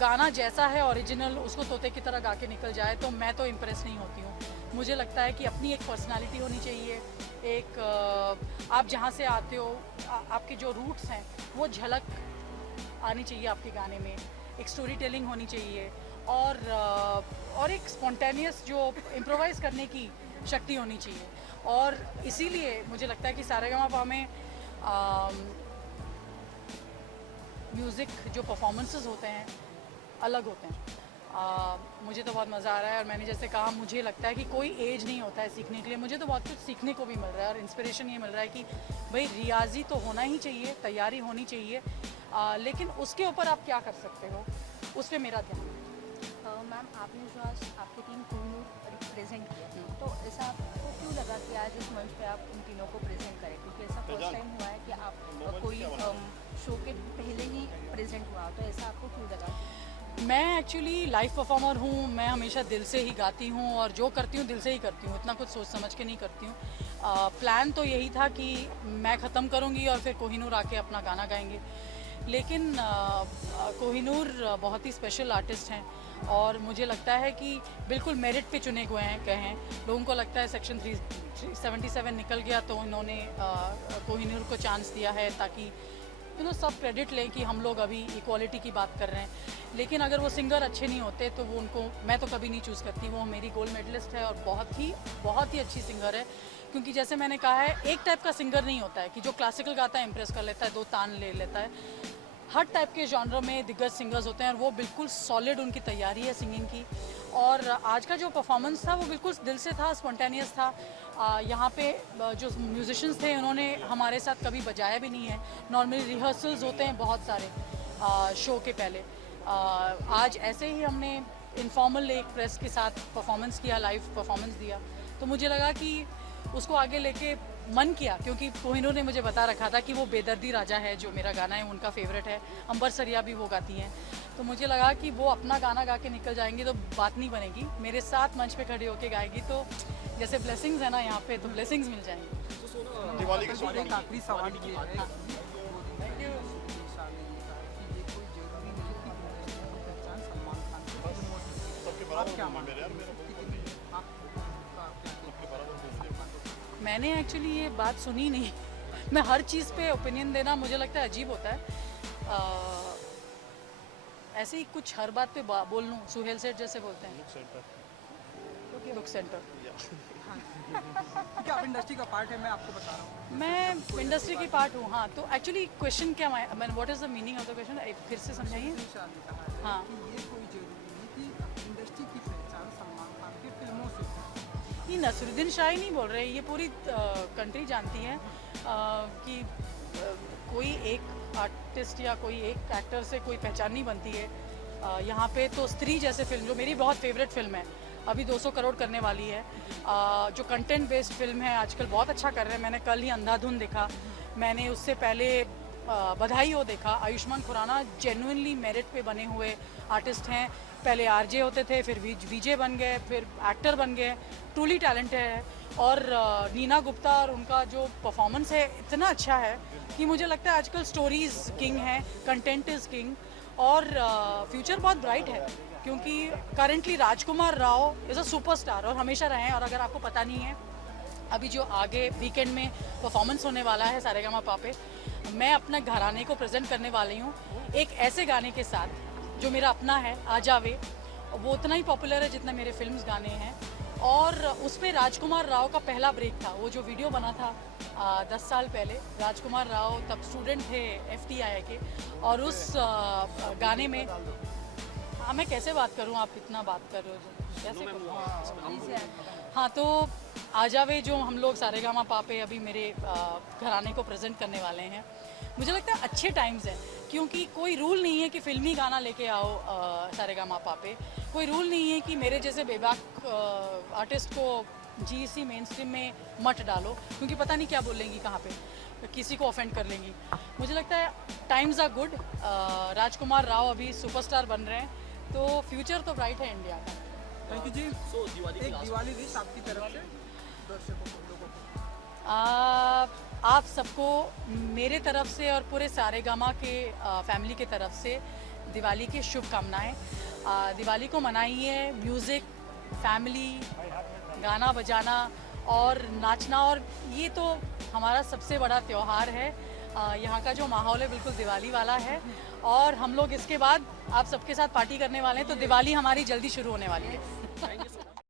गाना जैसा है ओरिजिनल उसको तोते की तरह गा के निकल जाए तो मैं तो इम्प्रेस नहीं होती हूँ। मुझे लगता है कि अपनी एक पर्सनालिटी होनी चाहिए, एक आप जहाँ से आते हो आपके जो रूट्स हैं वो झलक आनी चाहिए आपके गाने में, एक स्टोरी टेलिंग होनी चाहिए और एक स्पॉन्टेनियस जो इम्प्रोवाइज़ करने की शक्ति होनी चाहिए। और इसीलिए मुझे लगता है कि सारेगामापा में म्यूज़िक जो परफॉर्मेंसेस होते हैं अलग होते हैं। मुझे तो बहुत मज़ा आ रहा है और मैंने जैसे कहा मुझे लगता है कि कोई एज नहीं होता है सीखने के लिए। मुझे तो बहुत कुछ सीखने को भी मिल रहा है और इंस्पिरेशन ये मिल रहा है कि भाई रियाजी तो होना ही चाहिए, तैयारी होनी चाहिए, लेकिन उसके ऊपर आप क्या कर सकते हो उस पर मेरा ध्यान है। मैम आपने जो आज आपकी टीम कोहिनूर रिप्रेजेंट किया, तो ऐसा आपको क्यों लगा कि आज इस मंच पे आप उन तीनों को प्रेजेंट करें? क्योंकि ऐसा फर्स्ट टाइम हुआ है कि आप कोई शो के पहले ही प्रेजेंट हुआ, तो ऐसा आपको क्यों लगा? मैं एक्चुअली लाइव परफॉर्मर हूँ, मैं हमेशा दिल से ही गाती हूँ और जो करती हूँ दिल से ही करती हूँ, इतना कुछ सोच समझ के नहीं करती हूँ। प्लान तो यही था कि मैं ख़त्म करूँगी और फिर कोहिनूर आके अपना गाना गाएंगे, लेकिन कोहिनूर बहुत ही स्पेशल आर्टिस्ट हैं और मुझे लगता है कि बिल्कुल मेरिट पे चुने गए हैं। लोगों को लगता है सेक्शन 377 निकल गया तो इन्होंने कोहिनूर को चांस दिया है ताकि सब क्रेडिट लें कि हम लोग अभी इक्वालिटी की बात कर रहे हैं। लेकिन अगर वो सिंगर अच्छे नहीं होते तो वो उनको मैं तो कभी नहीं चूज़ करती। वो मेरी गोल्ड मेडलिस्ट है और बहुत ही अच्छी सिंगर है, क्योंकि जैसे मैंने कहा है एक टाइप का सिंगर नहीं होता है कि जो क्लासिकल गाता है इम्प्रेस कर लेता है, दो तान ले लेता है। हर टाइप के जॉनर में दिग्गज सिंगर्स होते हैं और वो बिल्कुल सॉलिड उनकी तैयारी है सिंगिंग की। और आज का जो परफॉर्मेंस था वो बिल्कुल दिल से था, स्पॉन्टेनियस था। यहाँ पे जो म्यूजिशियंस थे उन्होंने हमारे साथ कभी बजाया भी नहीं है। नॉर्मली रिहर्सल्स होते हैं बहुत सारे शो के पहले। आज ऐसे ही हमने इनफॉर्मल एक प्रेस के साथ परफॉर्मेंस किया, लाइव परफॉर्मेंस दिया, तो मुझे लगा कि उसको आगे लेके मन किया, क्योंकि कोहिनूर ने मुझे बता रखा था कि वो बेदर्दी राजा है जो मेरा गाना है उनका फेवरेट है, अंबर सरिया भी वो गाती हैं, तो मुझे लगा कि वो अपना गाना गा के निकल जाएंगी तो बात नहीं बनेगी, मेरे साथ मंच पे खड़े होके गाएगी तो जैसे ब्लेसिंग्स है ना यहाँ पे, तो ब्लेसिंग्स मिल जाएंगी। दिवाली का आखिरी सवाल ये है, मैंने एक्चुअली ये बात सुनी नहीं। मैं हर चीज़ पे ओपिनियन देना मुझे लगता है अजीब होता है। ऐसे ही कुछ हर बात पे बोल लूँ, सुहेल सेठ जैसे बोलते हैं लुक सेंटर। क्या आप इंडस्ट्री का पार्ट है? मैं आपको बता रहा हूँ मैं इंडस्ट्री की पार्ट हूँ। हाँ, तो एक्चुअली क्वेश्चन क्या मैं what is the meaning of the question, फिर से समझाइए। हाँ, ये कोई जरूरी नहीं कि इंडस्ट्री की पहचान सलमान खान की फिल्मों से। ये नसरुद्दीन शाह ही नहीं बोल रहे, ये पूरी कंट्री जानती है कि कोई एक आर्टिस्ट या कोई एक एक्टर से कोई पहचान नहीं बनती है। यहाँ पे तो स्त्री जैसे फिल्म, जो मेरी बहुत फेवरेट फिल्म है, अभी 200 करोड़ करने वाली है, जो कंटेंट बेस्ड फिल्म है, आजकल बहुत अच्छा कर रहे हैं। मैंने कल ही अंधाधुन देखा, मैंने उससे पहले बधाई हो देखा। आयुष्मान खुराना जेन्युइनली मेरिट पे बने हुए आर्टिस्ट हैं, पहले आरजे होते थे, फिर वीजे बन गए, फिर एक्टर बन गए, ट्रूली टैलेंटेड है। और नीना गुप्ता और उनका जो परफॉर्मेंस है इतना अच्छा है कि मुझे लगता है आजकल स्टोरीज किंग है, कंटेंट इज़ किंग, और फ्यूचर बहुत ब्राइट है, क्योंकि currently Rajkumar Rao is a superstar और हमेशा रहे हैं। और अगर आपको पता नहीं है, अभी जो आगे वीकेंड में परफॉर्मेंस होने वाला है सारेगामापा पे, मैं अपने घराने को प्रेजेंट करने वाली हूँ एक ऐसे गाने के साथ जो मेरा अपना है, आ जावे। वो उतना ही पॉपुलर है जितना मेरे फिल्म्स गाने हैं। और उस पे राजकुमार राव का पहला ब्रेक था। वो जो वीडियो बना था 10 साल पहले, राजकुमार राव तब स्टूडेंट थे FTI के, और उस गाने में मैं कैसे बात करूं, आप इतना बात कर रहे हो कैसे करूं? हाँ, तो आ जावे जो हम लोग सारेगामा पापे अभी मेरे घराने को प्रेजेंट करने वाले हैं, मुझे लगता है अच्छे टाइम्स हैं, क्योंकि कोई रूल नहीं है कि फिल्मी गाना लेके आओ सारेगामा पापे, कोई रूल नहीं है कि मेरे जैसे बेबाक आर्टिस्ट को GEC मेन स्ट्रीम में मत डालो, क्योंकि पता नहीं क्या बोलेंगी, कहाँ पे किसी को ऑफेंड कर लेंगी। मुझे लगता है टाइम्स आर गुड। राजकुमार राव अभी सुपरस्टार बन रहे हैं, तो फ्यूचर तो ब्राइट है इंडिया का। थैंक यू जी। सो दिवाली विश आपकी तरफ से दर्शकों को, लोगों को। आप सबको मेरे तरफ से और पूरे सारेगामा के फैमिली के तरफ से दिवाली की शुभकामनाएं। दिवाली को मनाइए, म्यूज़िक, फैमिली, गाना बजाना और नाचना, और ये तो हमारा सबसे बड़ा त्यौहार है। यहाँ का जो माहौल है बिल्कुल दिवाली वाला है, और हम लोग इसके बाद आप सबके साथ पार्टी करने वाले हैं, तो दिवाली हमारी जल्दी शुरू होने वाली है।